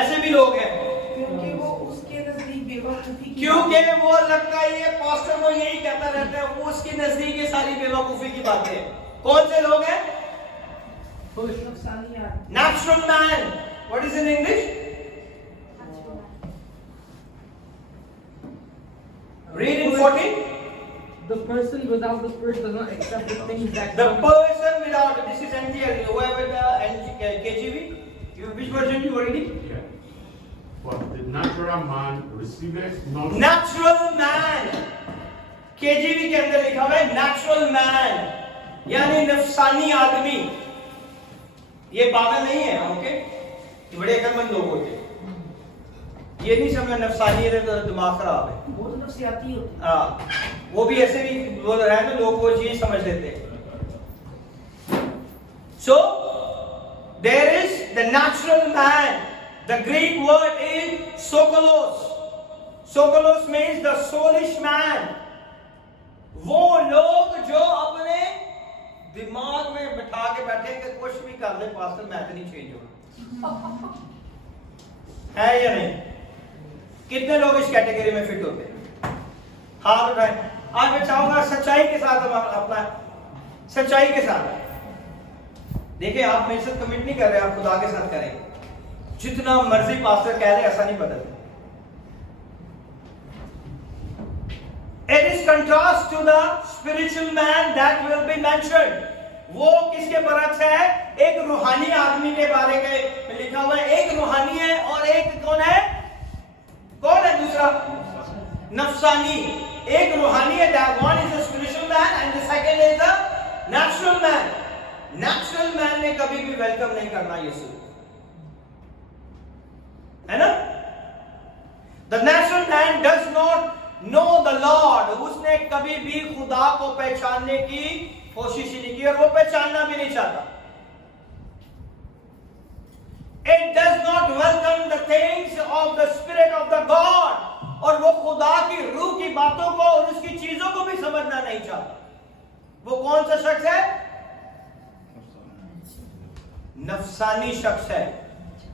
ऐसे भी लोग हैं, क्योंकि वो उसके नजदीक बेवकूफी की क्योंकि वो लगता है ये पास्टर को यही कहता रहता है, वो उसके नजदीक ये सारी बेवकूफी की बातें हैं। कौन से लोग हैं? नफसानी आदमी। Natural man. What is in English? Read in 14. The person without the Spirit does not accept the things that The come. person without, this is NTL, whoever the KJV, which version you are reading? Yeah. But the natural man receiveth not. Natural man. KJV के अंदर लिखा हुआ है natural man, यानी नफसानी आदमी। ये पागल नहीं है, ओके? ये बड़े अकलमंद लोग होते हैं। ये नहीं समझना नफसानी है तो दिमाग खराब है। वो तो नफसियाती होती है। हाँ, वो भी ऐसे भी बोल रहा है ना, लोग वो चीज समझ लेते हैं। So there is the natural man. The Greek word is sokolos. Sokolos means the soulish man. वो लोग जो अपने दिमाग में बिठा के बैठे कि कुछ भी कर ले पास्टर, मैं तो नहीं चेंज होना। है या नहीं? कितने लोग इस कैटेगरी में फिट होते हैं? हाथ उठाएं। आज मैं चाहूंगा सच्चाई के साथ हम अपना सच्चाई के साथ देखिए, आप मेरे साथ कमिट नहीं कर रहे, आप खुदा के साथ करें। जितना मर्जी पास्टर कह रहे, ऐसा नहीं बदलता। It is contrast to the spiritual man that will be mentioned. वो किसके बरक्स है? एक रूहानी आदमी के बारे में लिखा हुआ है। एक रूहानी है और एक कौन है? कौन है दूसरा? नफसानी। एक रूहानी है, that one is a spiritual man and the second is the natural man ने कभी भी वेलकम नहीं करना यीशु, है ना? The natural man does not know the Lord, उसने कभी भी खुदा को पहचानने की कोशिश ही नहीं की और वो पहचानना भी नहीं चाहता। It does not welcome the things of the spirit of the God, और वो खुदा की रूह की बातों को और उसकी चीजों को भी समझना नहीं चाहता। वो कौन सा शख्स है? नफसानी शख्स है।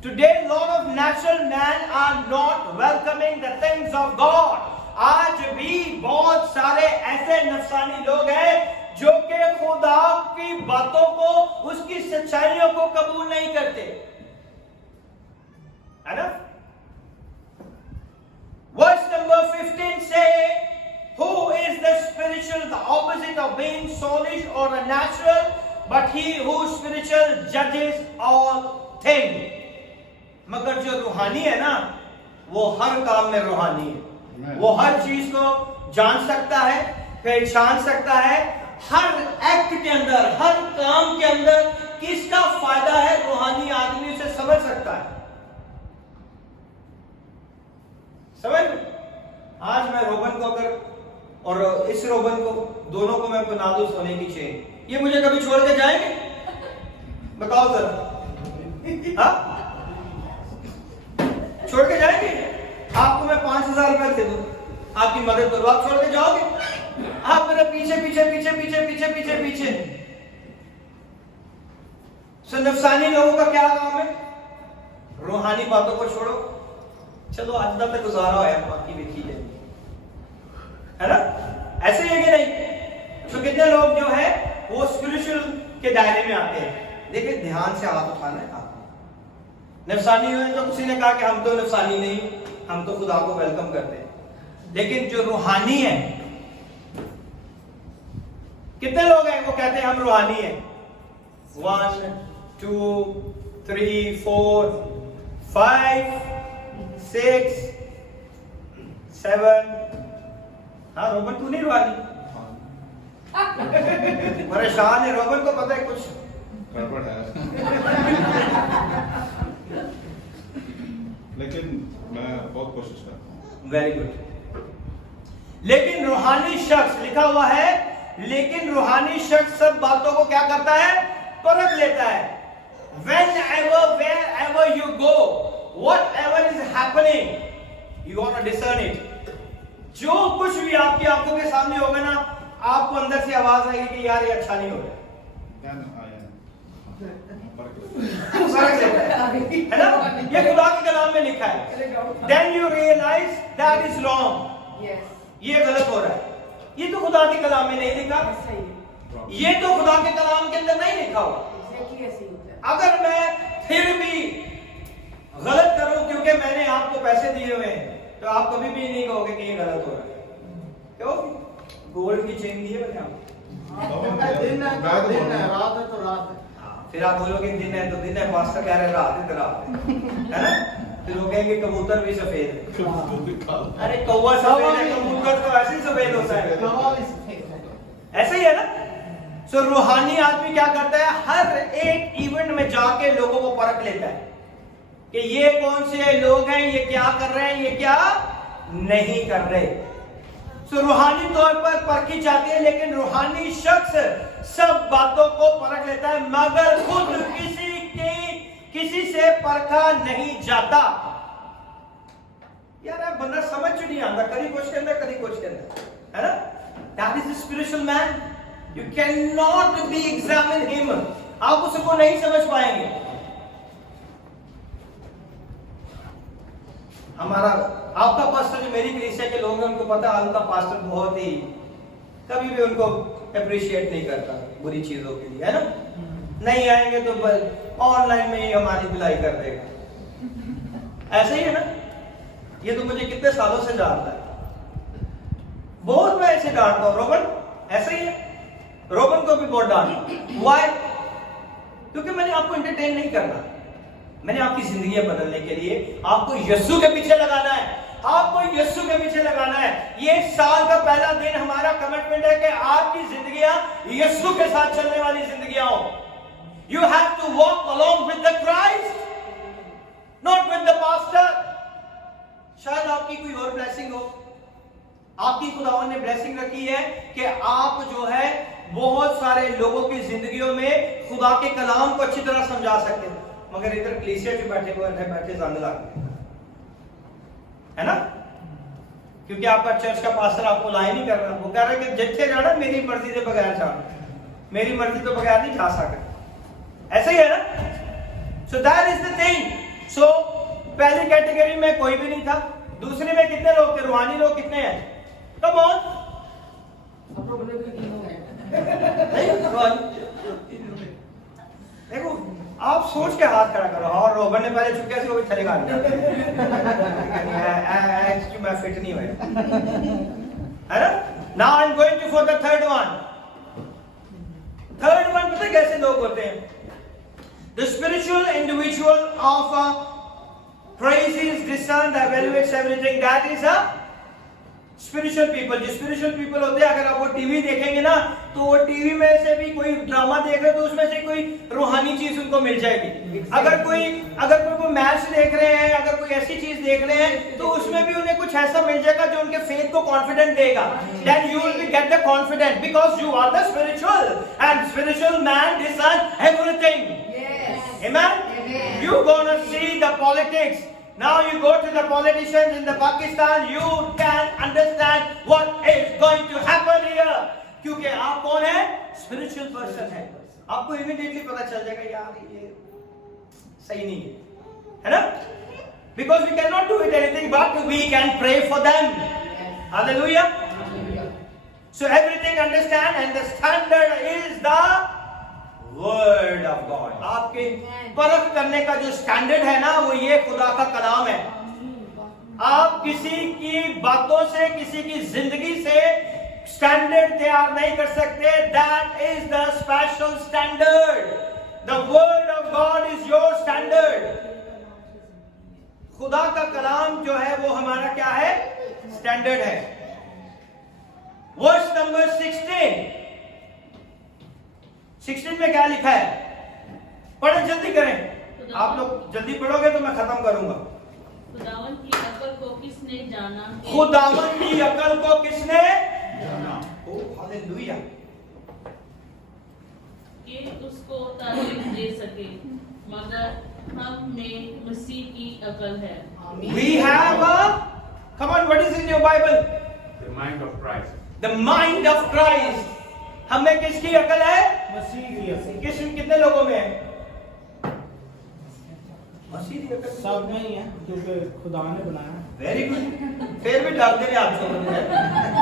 Today lot of natural men are not welcoming the things of God। आज भी बहुत सारे ऐसे नफसानी लोग हैं जो कि खुदा की बातों को, उसकी सच्चाइयों को कबूल नहीं करते, है ना? Verse number 15 say, who is the spiritual, the opposite of being soulish or a natural, but he who spiritual judges all things। मगर जो रूहानी है ना, वो हर काम में रूहानी है। वो हर चीज को जान सकता है, पहचान सकता है, हर एक्ट के अंदर, हर काम के अंदर किसका फायदा है, रूहानी आदमी उसे समझ सकता है। समझ? आज मैं रोबन को अगर और इस रोबन को, दोनों को मैं बना दूं सोने की चेन, ये मुझे कभी छोड़ के जाएंगे? बताओ जरा, हाँ? छोड़ के जाएंगे? आपको मैं 5,000 रुपए दे दूं, आपकी मदद करूं, आप छोड़ के जाओगे? आप मेरे पीछे पीछे पीछे पीछे पीछे पीछे पीछे। सो नफसानी लोगों का क्या काम है? रूहानी बातों को छोड़ो, चलो आज तक गुजारा है, बाकी देखी जाएगी, है ना? ऐसे ही है कि नहीं? तो कितने लोग जो है वो स्पिरिचुअल के दायरे में आते हैं। देखिए, ध्यान से हाथ उठाना है। नफसानी है तो किसी ने कहा कि हम तो नफसानी नहीं, हम तो खुदा को वेलकम करते हैं। लेकिन जो रूहानी है, कितने लोग हैं वो कहते हैं हम रूहानी हैं? 1 2 3 4 5 6 7। हाँ रोबन, तू नहीं रूहानी? परेशान है रोबन को, पता है कुछ गड़बड़ है। लेकिन मैं बहुत कोशिश करता हूँ। Very good. लेकिन रूहानी शख्स, लिखा हुआ है, लेकिन रूहानी शख्स सब बातों को क्या करता है? परख लेता है। Whenever, wherever you go, whatever is happening, you want to discern it। जो कुछ भी आपकी आंखों के सामने होगा ना, आपको अंदर से आवाज आएगी कि यार ये अच्छा नहीं हो रहा है ना? ये खुदा के कलाम में लिखा है। Then you realize that is wrong। ये गलत हो रहा है। ये तो खुदा के कलाम में नहीं लिखा, ये तो खुदा के कलाम के अंदर नहीं लिखा हुआ। अगर मैं फिर भी गलत करूं क्योंकि मैंने आपको पैसे दिए हुए हैं, तो आप कभी भी नहीं कहोगे कि ये गलत हो रहा है। क्यों? गोल्ड की चेन दी है मैंने आपको। दिन है तो दिन है, रात है तो रात है। फिर आप बोलोगे दिन है तो दिन है, पास्टर कह रहे रात है तो रात है ना? फिर वो कहेंगे कबूतर भी सफेद है। अरे कौवा सफेद है, कबूतर तो ऐसे ही सफेद होता है, ऐसे ही है ना? सो रूहानी आदमी क्या करता है? हर एक इवेंट में जाके लोगों को परख लेता है कि ये कौन से लोग हैं, ये क्या कर रहे हैं, ये क्या नहीं कर रहे। सो रूहानी तौर पर परखी जाती है, लेकिन रूहानी शख्स सब बातों को परख लेता है, मगर खुद किसी से परखा नहीं जाता। यार आप बंदा समझ नहीं आता, कभी कुछ के अंदर, कभी कुछ के अंदर, है ना? That is spiritual man. You can not be examine him. आप उसको नहीं समझ पाएंगे। हमारा आपका पास्टर जो मेरी कलीसिया के लोग हैं, उनको पता है उनका पास्टर बहुत ही कभी भी उनको अप्रिशिएट नहीं करता बुरी चीजों के लिए, है ना? नहीं आएंगे तो ऑनलाइन में ही हमारी बुलाई कर देगा। ऐसे ही है ना? ये तो मुझे कितने सालों से जानता है, बहुत मैं ऐसे डांटता हूं। रोबन ऐसे ही है, रोबन को भी बहुत डांटता। व्हाई? क्योंकि मैंने आपको एंटरटेन नहीं करना, मैंने आपकी जिंदगी बदलने के लिए आपको यीशु के पीछे लगाना है, आपको यीशु के पीछे लगाना है। ये साल का पहला दिन हमारा कमिटमेंट है कि आपकी जिंदगियां यीशु के साथ चलने वाली जिंदगियां हो। You have to walk along with the Christ, not with the pastor. शायद आपकी कोई और ब्लेसिंग हो, आपकी खुदावन ने ब्लेसिंग रखी है कि आप जो है बहुत सारे लोगों की जिंदगियों में खुदा के कलाम को अच्छी तरह समझा सकते हैं, मगर इधर कलीसिया जो बैठे हुए हैं बैठे जंग लग है ना, क्योंकि आपका चर्च का पास्टर आपको लाई नहीं कर रहा, वो कह रहा है कि जिथे जाना मेरी मर्जी के बगैर जाना, मेरी मर्जी के बगैर नहीं जा सकते, ऐसा ही है ना। So that is the thing. So पहली कैटेगरी में कोई भी नहीं था, दूसरे में कितने लोग थे, रूहानी लोग कितने हैं, कम ऑन, देखो आप सोच के हाथ खड़ा करो, और रोबन ने पहले चुपके से वो भी चलेगा एक्चुअली मैं फिट नहीं हुआ है ना। Now I am going to for the third one. Third one पता है कैसे लोग होते हैं, the spiritual individual of praises, discerns, evaluates everything, that is a spiritual people। जो spiritual people होते हैं, अगर आप वो टीवी देखेंगे ना तो वो टीवी में से भी कोई ड्रामा देख रहे हैं तो उसमें से कोई रूहानी चीज उनको मिल जाएगी। अगर कोई मैच देख रहे हैं, अगर कोई ऐसी चीज देख रहे हैं तो उसमें भी उन्हें कुछ ऐसा मिल जाएगा जो उनके फेथ को कॉन्फिडेंट देगा। Then you will get the confidence because you are the spiritual and spiritual man discerns everything। Amen? You gonna see the politics. Now you go to the politicians in the Pakistan, you can understand what is going to happen here. क्योंकि आप कौन है? Spiritual person है। आपको immediately पता चल जाएगा यार ये सही नहीं है ना? Because we cannot do it anything but we can pray for them. Hallelujah. So everything understand and the standard is the word of God. आपके परख करने का जो स्टैंडर्ड है ना वो ये खुदा का कलाम है। आप किसी की बातों से, किसी की जिंदगी से स्टैंडर्ड तैयार नहीं कर सकते। That is the special standard. The word of God is your standard. खुदा का कलाम जो है वो हमारा क्या है? स्टैंडर्ड है। वर्स नंबर 16 में क्या लिखा है? पढ़े, जल्दी करें। आप लोग जल्दी पढ़ोगे तो मैं खत्म करूंगा। खुदावन की अकल को किसने जाना? खुदावन की अकल को किसने जाना? ओ हालेलुया। कि उसको तारीफ दे सके, मगर हम में मसीह की अकल है। We have a, come on, what is in your Bible? The mind of Christ. The mind of Christ। हमें किसकी अकल है? मसीह की अकल। कितने लोगों में है? मसीह की अकल सब में ही है क्योंकि खुदा ने बनाया। Very good. फिर भी डरते नहीं आप लोग।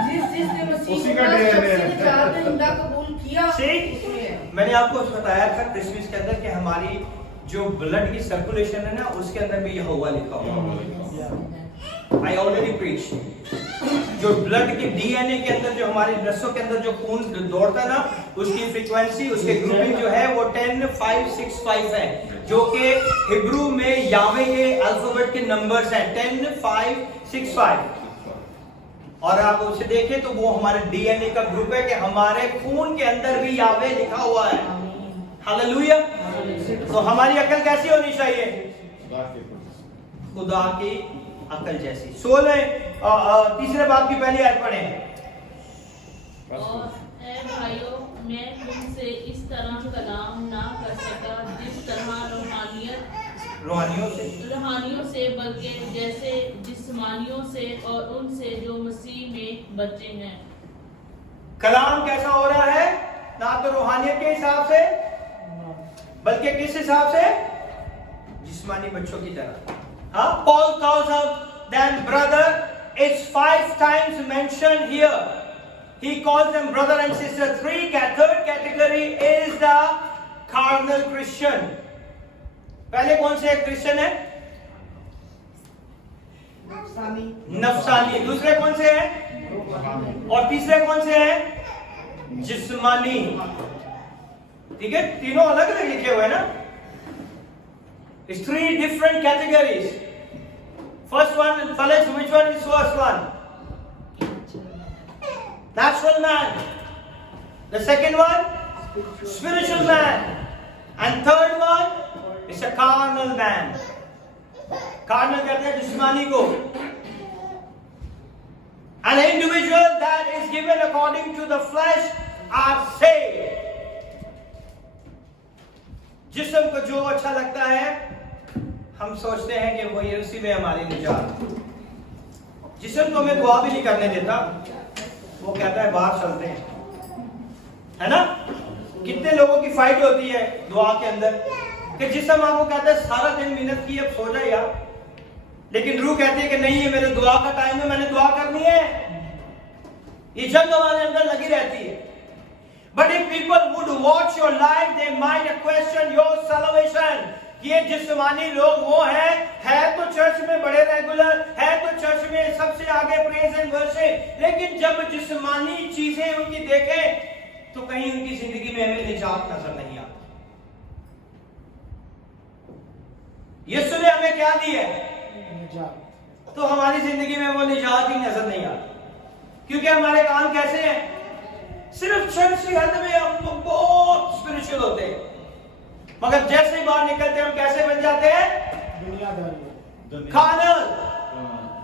जिसने मसीह उसी को का DNA सबसे है। ज्यादा जिंदा कबूल किया See? उसमें है। मैंने आपको बताया था क्रिसमस के अंदर कि हमारी जो ब्लड की सर्कुलेशन है ना उसके अंदर भी यहोवा लिखा हुआ। I already preach. जो ब्लड की डीएनए के अंदर, जो हमारी नसों के अंदर जो खून दौड़ता है ना, उसकी फ्रीक्वेंसी, उसके ग्रुपिंग जो है वो 10-5-6-5 है, जो कि हिब्रू में यावे के अल्फाबेट के नंबर्स हैं 10-5-6-5। और आप उसे देखें तो वो हमारे डीएनए का ग्रुप है कि हमारे खून के अंदर भी यावे लिखा हुआ है। हालेलुया। तो हमारी अकल कैसी होनी चाहिए? खुदा की अकल जैसी। 16 तीसरे बाब की पहली आयत पढ़ें। और ऐ भाइयों, मैं तुमसे इस तरह कलाम ना कर सका जिस तरह रूहानियों से बल्कि जैसे जिस्मानियों से, और उनसे जो मसीह में बच्चे हैं। कलाम कैसा हो रहा है? ना तो रूहानियत के हिसाब से बल्कि किस हिसाब से? जिस्मानी बच्चों की तरह। हाँ, Paul calls them brother. It's 5 times mentioned here. He calls them brother and sister. Third category is the carnal Christian. पहले कौन से क्रिश्चियन है? नफसानी। दूसरे कौन से हैं? और तीसरे कौन से हैं? जिस्मानी। ठीक है, तीनों अलग अलग लिखे हुए हैं ना। It's 3 different categories. First one, Felix, which one is first one? natural man. The second one, spiritual man. And third one is a carnal man. Carnal कहते हैं जिस्मानी को. An individual that is given according to the flesh are saved. जिस्म को जो अच्छा लगता है हम सोचते हैं कि वो ये उसी में हमारी निजात. जिस्म तो हमें दुआ भी नहीं करने देता, वो कहता है बाहर चलते हैं, है ना. कितने लोगों की फाइट होती है दुआ के अंदर कि जिस्म आपको कहता है सारा दिन मेहनत की, अब सो जा यार, लेकिन रूह कहती है कि नहीं ये मेरे दुआ का टाइम है, मैंने दुआ करनी है. ये जंग हमारे अंदर लगी रहती है. But if people would watch your life, they might question your salvation. ये जिस्मानी लोग वो है तो चर्च में बड़े रेगुलर, है तो चर्च में सबसे आगे प्रेज एंड वर्शिप, लेकिन जब जिस्मानी चीजें उनकी देखें तो कहीं उनकी जिंदगी में हमें निजात नजर नहीं आती. यीशु ने हमें क्या दी है? निजात. तो हमारी जिंदगी में वो निजात ही नजर नहीं आती, क्योंकि हमारे काम कैसे हैं? सिर्फ चर्च की हद में हम तो बहुत स्पिरिचुअल होते हैं, मगर जैसे ही बाहर निकलते हैं हम कैसे बन जाते हैं? दुनियादारी. खानल,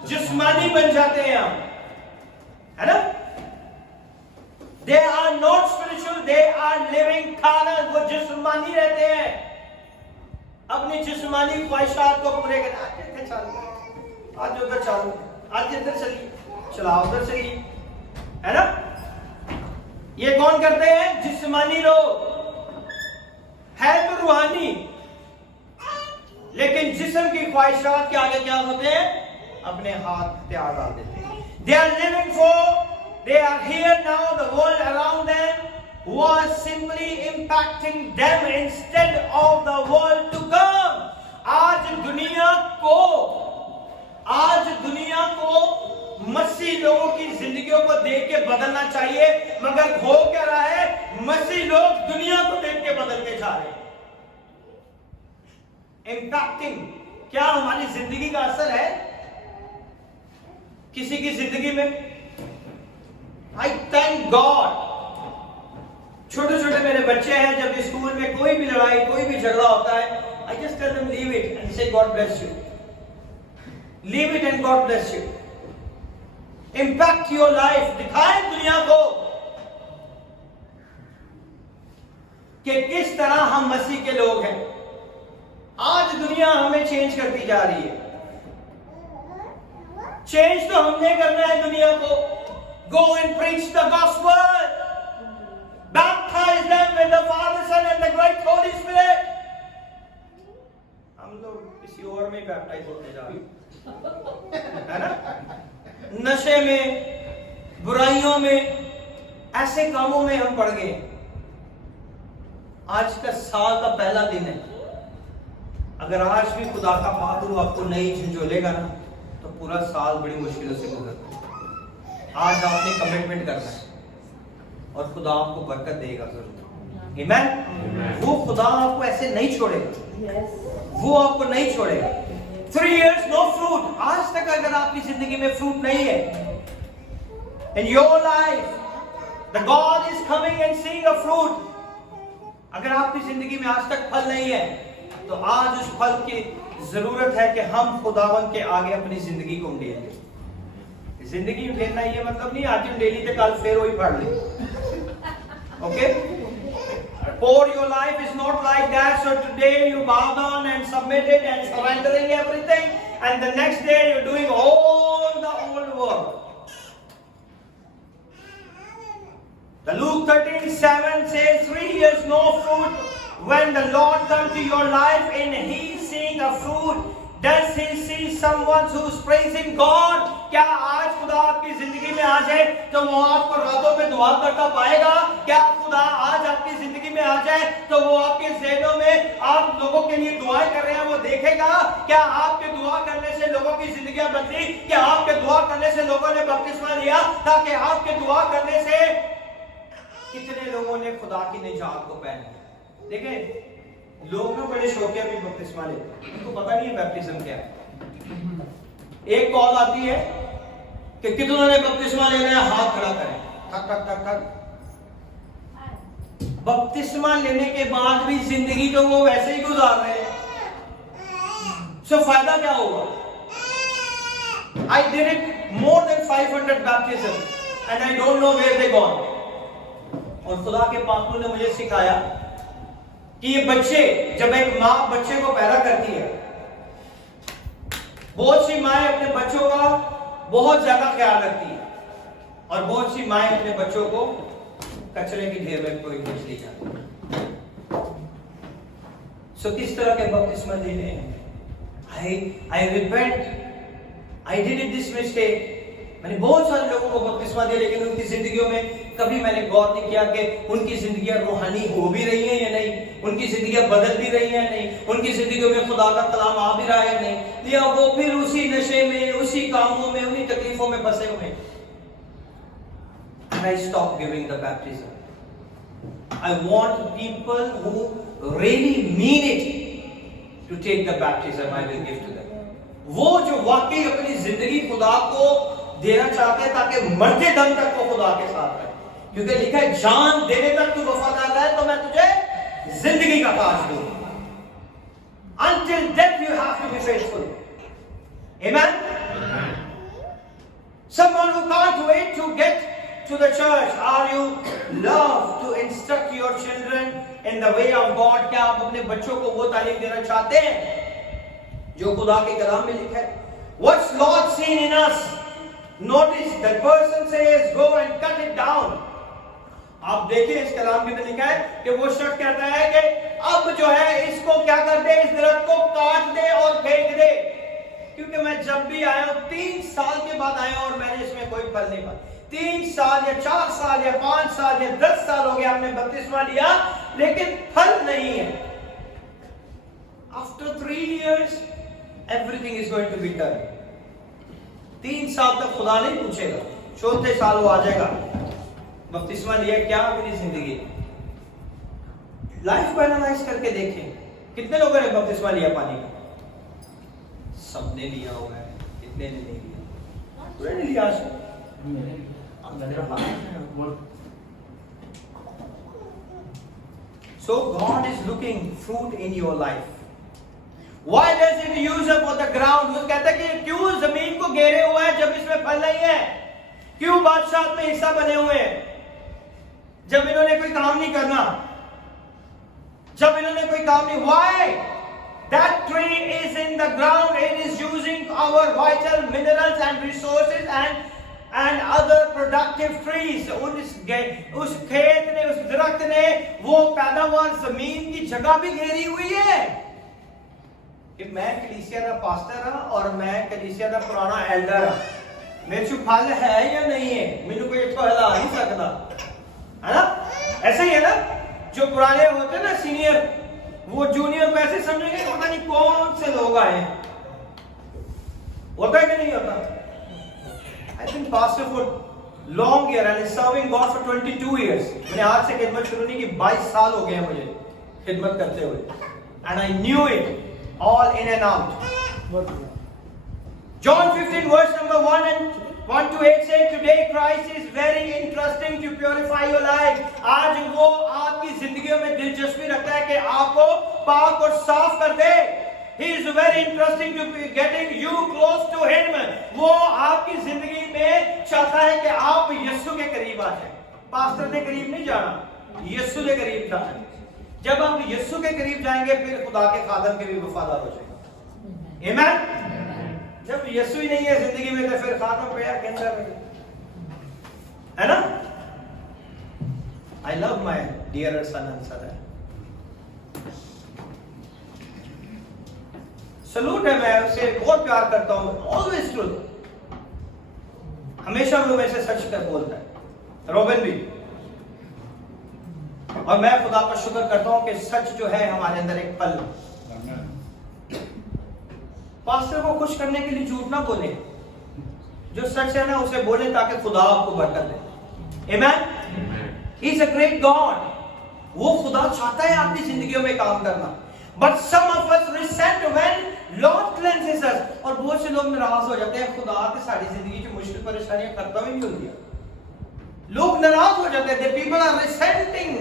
जिस्मानी बन जाते हैं हम, है ना. They are not spiritual, they are living carnal. वो जिस्मानी रहते हैं, अपनी जिस्मानी ख्वाहिशात को पूरे करना. आज उधर चालू, आज इधर चलिए, चला उधर चलिए, है ना. ये कौन करते हैं? जिस्मानी लोग. है तो रूहानी, लेकिन जिस्म की ख्वाहिशात के आगे क्या होते हैं? अपने हाथ त्याग डाल देते हैं. They are living for, they are here now, the world around them was simply impacting them instead of the world to come. आज दुनिया को मसीह लोगों की जिंदगियों को देख के बदलना चाहिए, मगर हो क्या रहा है? मसीह लोग दुनिया को देख के बदल के जा रहे हैं. इंपैक्टिंग, क्या हमारी जिंदगी का असर है किसी की जिंदगी में? आई थैंक गॉड. छोटे छोटे मेरे बच्चे हैं, जब स्कूल में कोई भी लड़ाई, कोई भी झगड़ा होता है, I just tell them leave it and say God bless you. Leave it and God bless you. Impact your life. दिखाएं दुनिया को कि किस तरह हम मसीह के लोग हैं. आज दुनिया हमें चेंज करती जा रही है. चेंज तो हमने करना है दुनिया को. Go and preach the gospel. Baptize them with the Father, Son and the great Holy Spirit. हम तो किसी और में बैप्टाइज होते जा रहे हैं, है ना. नशे में, बुराइयों में, ऐसे कामों में हम पड़ गए. आज का साल का पहला दिन है. अगर आज भी खुदा का पादू आपको नहीं झंझोलेगा ना, तो पूरा साल बड़ी मुश्किलों से गुजरता है. आज आपने कमिटमेंट करना है और खुदा आपको बरकत देगा जरूर. आमीन. वो खुदा आपको ऐसे नहीं छोड़ेगा, वो आपको नहीं छोड़ेगा. 3 years no fruit. आज तक अगर आपकी जिंदगी में फ्रूट नहीं है, in your life the God is coming and seeing a fruit. अगर आपकी जिंदगी में आज तक फल नहीं है, तो आज उस फल की जरूरत है कि हम खुदावन के आगे अपनी जिंदगी को उंडेलें. जिंदगी उंडेलना ये मतलब नहीं आज उंडेली थे कल फिर वही पढ़ ले. Okay. For your life is not like that. So today you bow down and submit it and surrendering everything, and the next day you're doing all the old work. The Luke 13:7 says 3 years no fruit. When the Lord comes to your life and He seeing a fruit, does He see someone who's praising God? क्या आज खुदा आपकी जिंदगी में आ जाए तो वो आपको रातों में दुआ करता पाएगा? क्या खुदा आज आपकी जिंदगी में आ जाए तो वो आपके ज़हनों में आप लोगों के लिए दुआएं कर रहे हैं वो देखेगा? क्या आपके दुआ करने से लोगों की जिंदगियां बदली? क्या आपके दुआ करने से लोगों ने बपतिस्मा लिया? ताकि आपके दुआ करने से कितने लोगों ने खुदा की निजात को पहना? देखें, लोग ना बड़े शौकिया भी बपतिस्मा लेते हैं, उनको पता नहीं है बैप्टिज्म क्या है. एक कॉल आती है कि कितनों ने बपतिस्मा लेना है, हाथ खड़ा करें. ठक ठक ठक ठक। बपतिस्मा लेने के बाद भी जिंदगी तो वो वैसे ही गुजार रहे हैं, सो फायदा क्या होगा? I did it more than 500 baptisms and I don't know where they gone. और खुदा के पाक ने मुझे सिखाया कि ये बच्चे, जब एक माँ बच्चे को पैदा करती है, बहुत सी माएं अपने बच्चों का बहुत ज्यादा ख्याल रखती है और बहुत सी माएं अपने बच्चों को कचरे की ढेर में कोई कुछ ले जाती है। सो किस तरह के बपतिस्मा लेने हैं? I repent. I did it this mistake. मैंने बहुत सारे लोगों को बपतिस्मा दिया, लेकिन उनकी जिंदगियों में कभी मैंने गौर नहीं किया कि उनकी जिंदगियां रूहानी हो भी रही हैं या नहीं, उनकी जिंदगियां बदल भी रही हैं या नहीं, उनकी जिंदगियों में खुदा का कलाम आ भी रहा है या नहीं, या वो फिर उसी नशे में, उसी कामों में, उन्हीं तकलीफों में फंसे हुए। And I stopped giving the baptism. I want people who really mean it to take the baptism I will give to them. वो जो वाकई अपनी जिंदगी खुदा को देना चाहते हैं ताकि मरते दम तक वो खुदा के साथ रहे, क्योंकि लिखा है जान देने तक तू वफादार रहे तो मैं तुझे जिंदगी का ताज दूंगा। Until death you have to be faithful. Amen. Someone who can't wait to get to the church. Are you love to instruct your children in the way of God? क्या आप अपने बच्चों को वो तालीम देना चाहते हैं जो खुदा के कलाम में लिखा है? What's Lord seen in us? Notice the person says go and cut it down. आप देखिए इस कलाम के अंदर लिखा है कि वो शख्स कहता है कि अब जो है इसको क्या कर दे, इस दरख्त को काट दे और फेंक दे, क्योंकि मैं जब भी आया हूं 3 साल के बाद आया और मैंने इसमें कोई फल नहीं पाया। 3 साल या 4 साल या 5 साल या 10 साल हो गया हमने बपतिस्मा लिया, लेकिन फल नहीं है। After 3 years everything is going to be done. 3 साल तक खुदा नहीं पूछेगा, 4थे साल वो आ जाएगा, बपतिस्मा लिया क्या मेरी जिंदगी। लाइफ को एनालाइज करके देखें, कितने लोगों ने बपतिस्मा लिया पानी का? सबने लिया हुआ है, कितने ने नहीं लिया? पूरे ने लिया। So God is looking fruit in your life. Why does it use up on the ground? वो कहता है कि क्यों जमीन को घेरे हुआ है जब इसमें फल नहीं है? क्यों बादशाह में हिस्सा बने हुए हैं जब इन्होंने कोई काम नहीं करना, जब इन्होंने कोई काम नहीं? Why? That tree is in the ground. It is using our vital minerals and resources and other productive trees. उस खेत ने, उस दरख्त ने वो पैदावार जमीन की जगह भी घेरी हुई है। कि मैं कलीसिया का पास्टर हां और मैं कलीसिया का पुराना एल्डर हां, मेरे को फल है या नहीं है, मैंने कोई इतना हिला नहीं सकता, है ना? ऐसे ही है ना, जो पुराने होते हैं ना सीनियर, वो जूनियर को ऐसे समझेंगे पता नहीं कौन से लोग आए हैं। होता है कि नहीं होता? I think pastor for long year and is serving God for 22 years. मैंने आज से खिदमत शुरू नहीं की, 22 साल हो गए हैं मुझे खिदमत करते हुए, and I knew it all in and out. John 15 verse number 1 and 1 to 8 says, today Christ is very interesting to purify your life. आज वो आपकी जिंदगियों में दिलचस्पी रखता है कि आपको पाक और साफ कर दे। He is very interesting to be getting you close to him. वो आपकी जिंदगी में चाहता है कि आप यीशु के करीब आ जाएं। पास्टर के करीब नहीं जाना, यीशु के करीब जाना। जब आप यीशु के करीब जाएंगे फिर खुदा के खादम के भी वफादार हो जाएंगे। आमीन। जब यीशु ही नहीं है जिंदगी में तो फिर खादम पे यार कैसा है ना? I love my dearer son and son. Salute है, मैं उसे बहुत प्यार करता हूँ। ऑलवेज ट्रूथ, हमेशा वो मेरे से सच कर बोलता है, रोबिन भी। और मैं खुदा का शुक्र करता हूँ कि सच जो है हमारे अंदर एक फल। पास्टर को खुश करने के लिए झूठ ना बोले, जो सच है ना उसे बोले ताकि खुदा आपको बरकत दे। आमीन। He is a great God. वो खुदा चाहता है आपकी जिंदगियों में काम करना। But some of us resent when Lord cleanses us. और बहुत से लोग नाराज हो जाते हैं, खुदा तो सारी जिंदगी की मुश्किल परेशानियां खत्म ही नहीं होती। लोग नाराज हो जाते थे. People are resenting.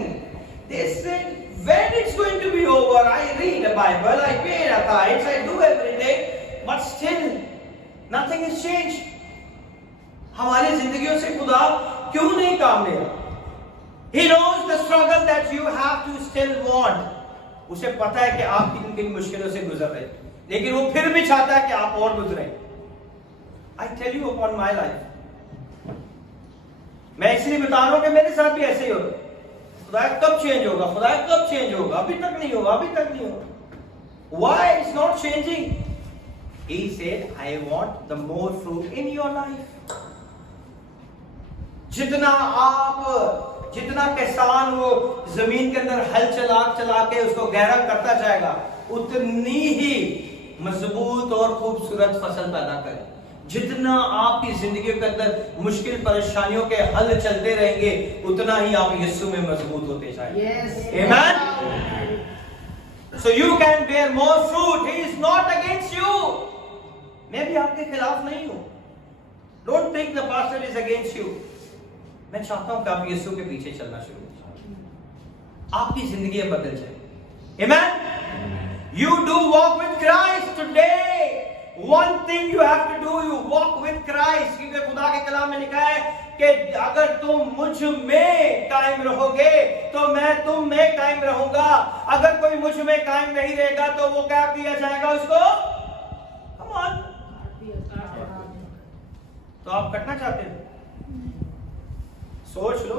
They said, when it's going to be over? I read the Bible, I pay the tithes, I do everything, but still nothing has changed. हमारी जिंदगियों से खुदा क्यों नहीं काम ले रहा? He knows the struggle that you have to still want. उसे पता है कि आप किन किन मुश्किलों से गुजर रहे हैं, लेकिन वो फिर भी चाहता है कि आप और गुजरें. I tell you upon my life. मैं इसलिए बता रहा हूं कि मेरे साथ भी ऐसे ही होता है. खुदा कब चेंज होगा, खुदा कब चेंज होगा, अभी तक नहीं होगा, अभी तक नहीं होगा. Why it's not changing? He said, I want the more fruit in your life. जितना किसान वो जमीन के अंदर हल चला के उसको गहरा करता जाएगा, उतनी ही मजबूत और खूबसूरत फसल पैदा करे. जितना आपकी जिंदगी के अंदर मुश्किल परेशानियों के हल चलते रहेंगे, उतना ही आप यीशु में मजबूत होते जाएंगे. Amen. So you can bear more fruit. He is not against you. मैं भी आपके खिलाफ नहीं हूं. Don't think the pastor is against you. मैं चाहता हूं कि आप यीशु के पीछे चलना शुरू करें, आपकी जिंदगी बदल जाए. Amen. You do walk with Christ today. One thing you have to do, you walk with Christ. क्योंकि खुदा के कलाम में लिखा है कि अगर तुम मुझ में कायम रहोगे तो मैं तुम में कायम रहूंगा. अगर कोई मुझ में कायम नहीं रहेगा तो वो क्या किया जाएगा उसको? Come on. तो आप कटना चाहते हैं? सोच लो.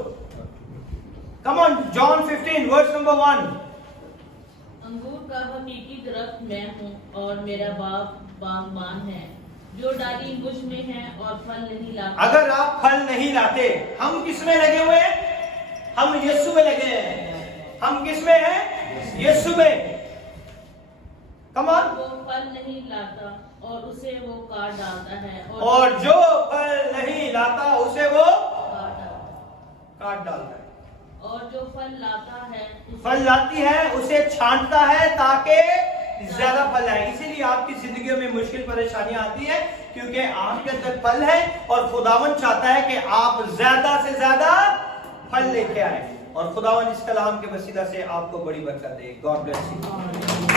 Come on, John 15 verse number 1. अंगूर का हकीकी दरख्त मैं हूँ और मेरा बाप बागबान है. जो डाली मुझ में है और फल नहीं लाता. अगर आप फल नहीं लाते, हम किस में लगे हुए हैं? हम यीशु में लगे हैं. हम किस में हैं? यीशु में. Come on. वो फल नहीं लाता और उसे वो काट डालता है. और जो फल नहीं लाता उसे वो काट डालता है. और जो फल लाता है, फल लाती है उसे छांटता है ताकि ज्यादा फल आए. इसीलिए आपकी जिंदगी में मुश्किल परेशानियां आती है, क्योंकि आपके अंदर फल है और खुदावन चाहता है कि आप ज्यादा से ज्यादा फल लेके आए. और खुदावन इस कलाम के वसीला से आपको बड़ी बरकत दे. God bless you.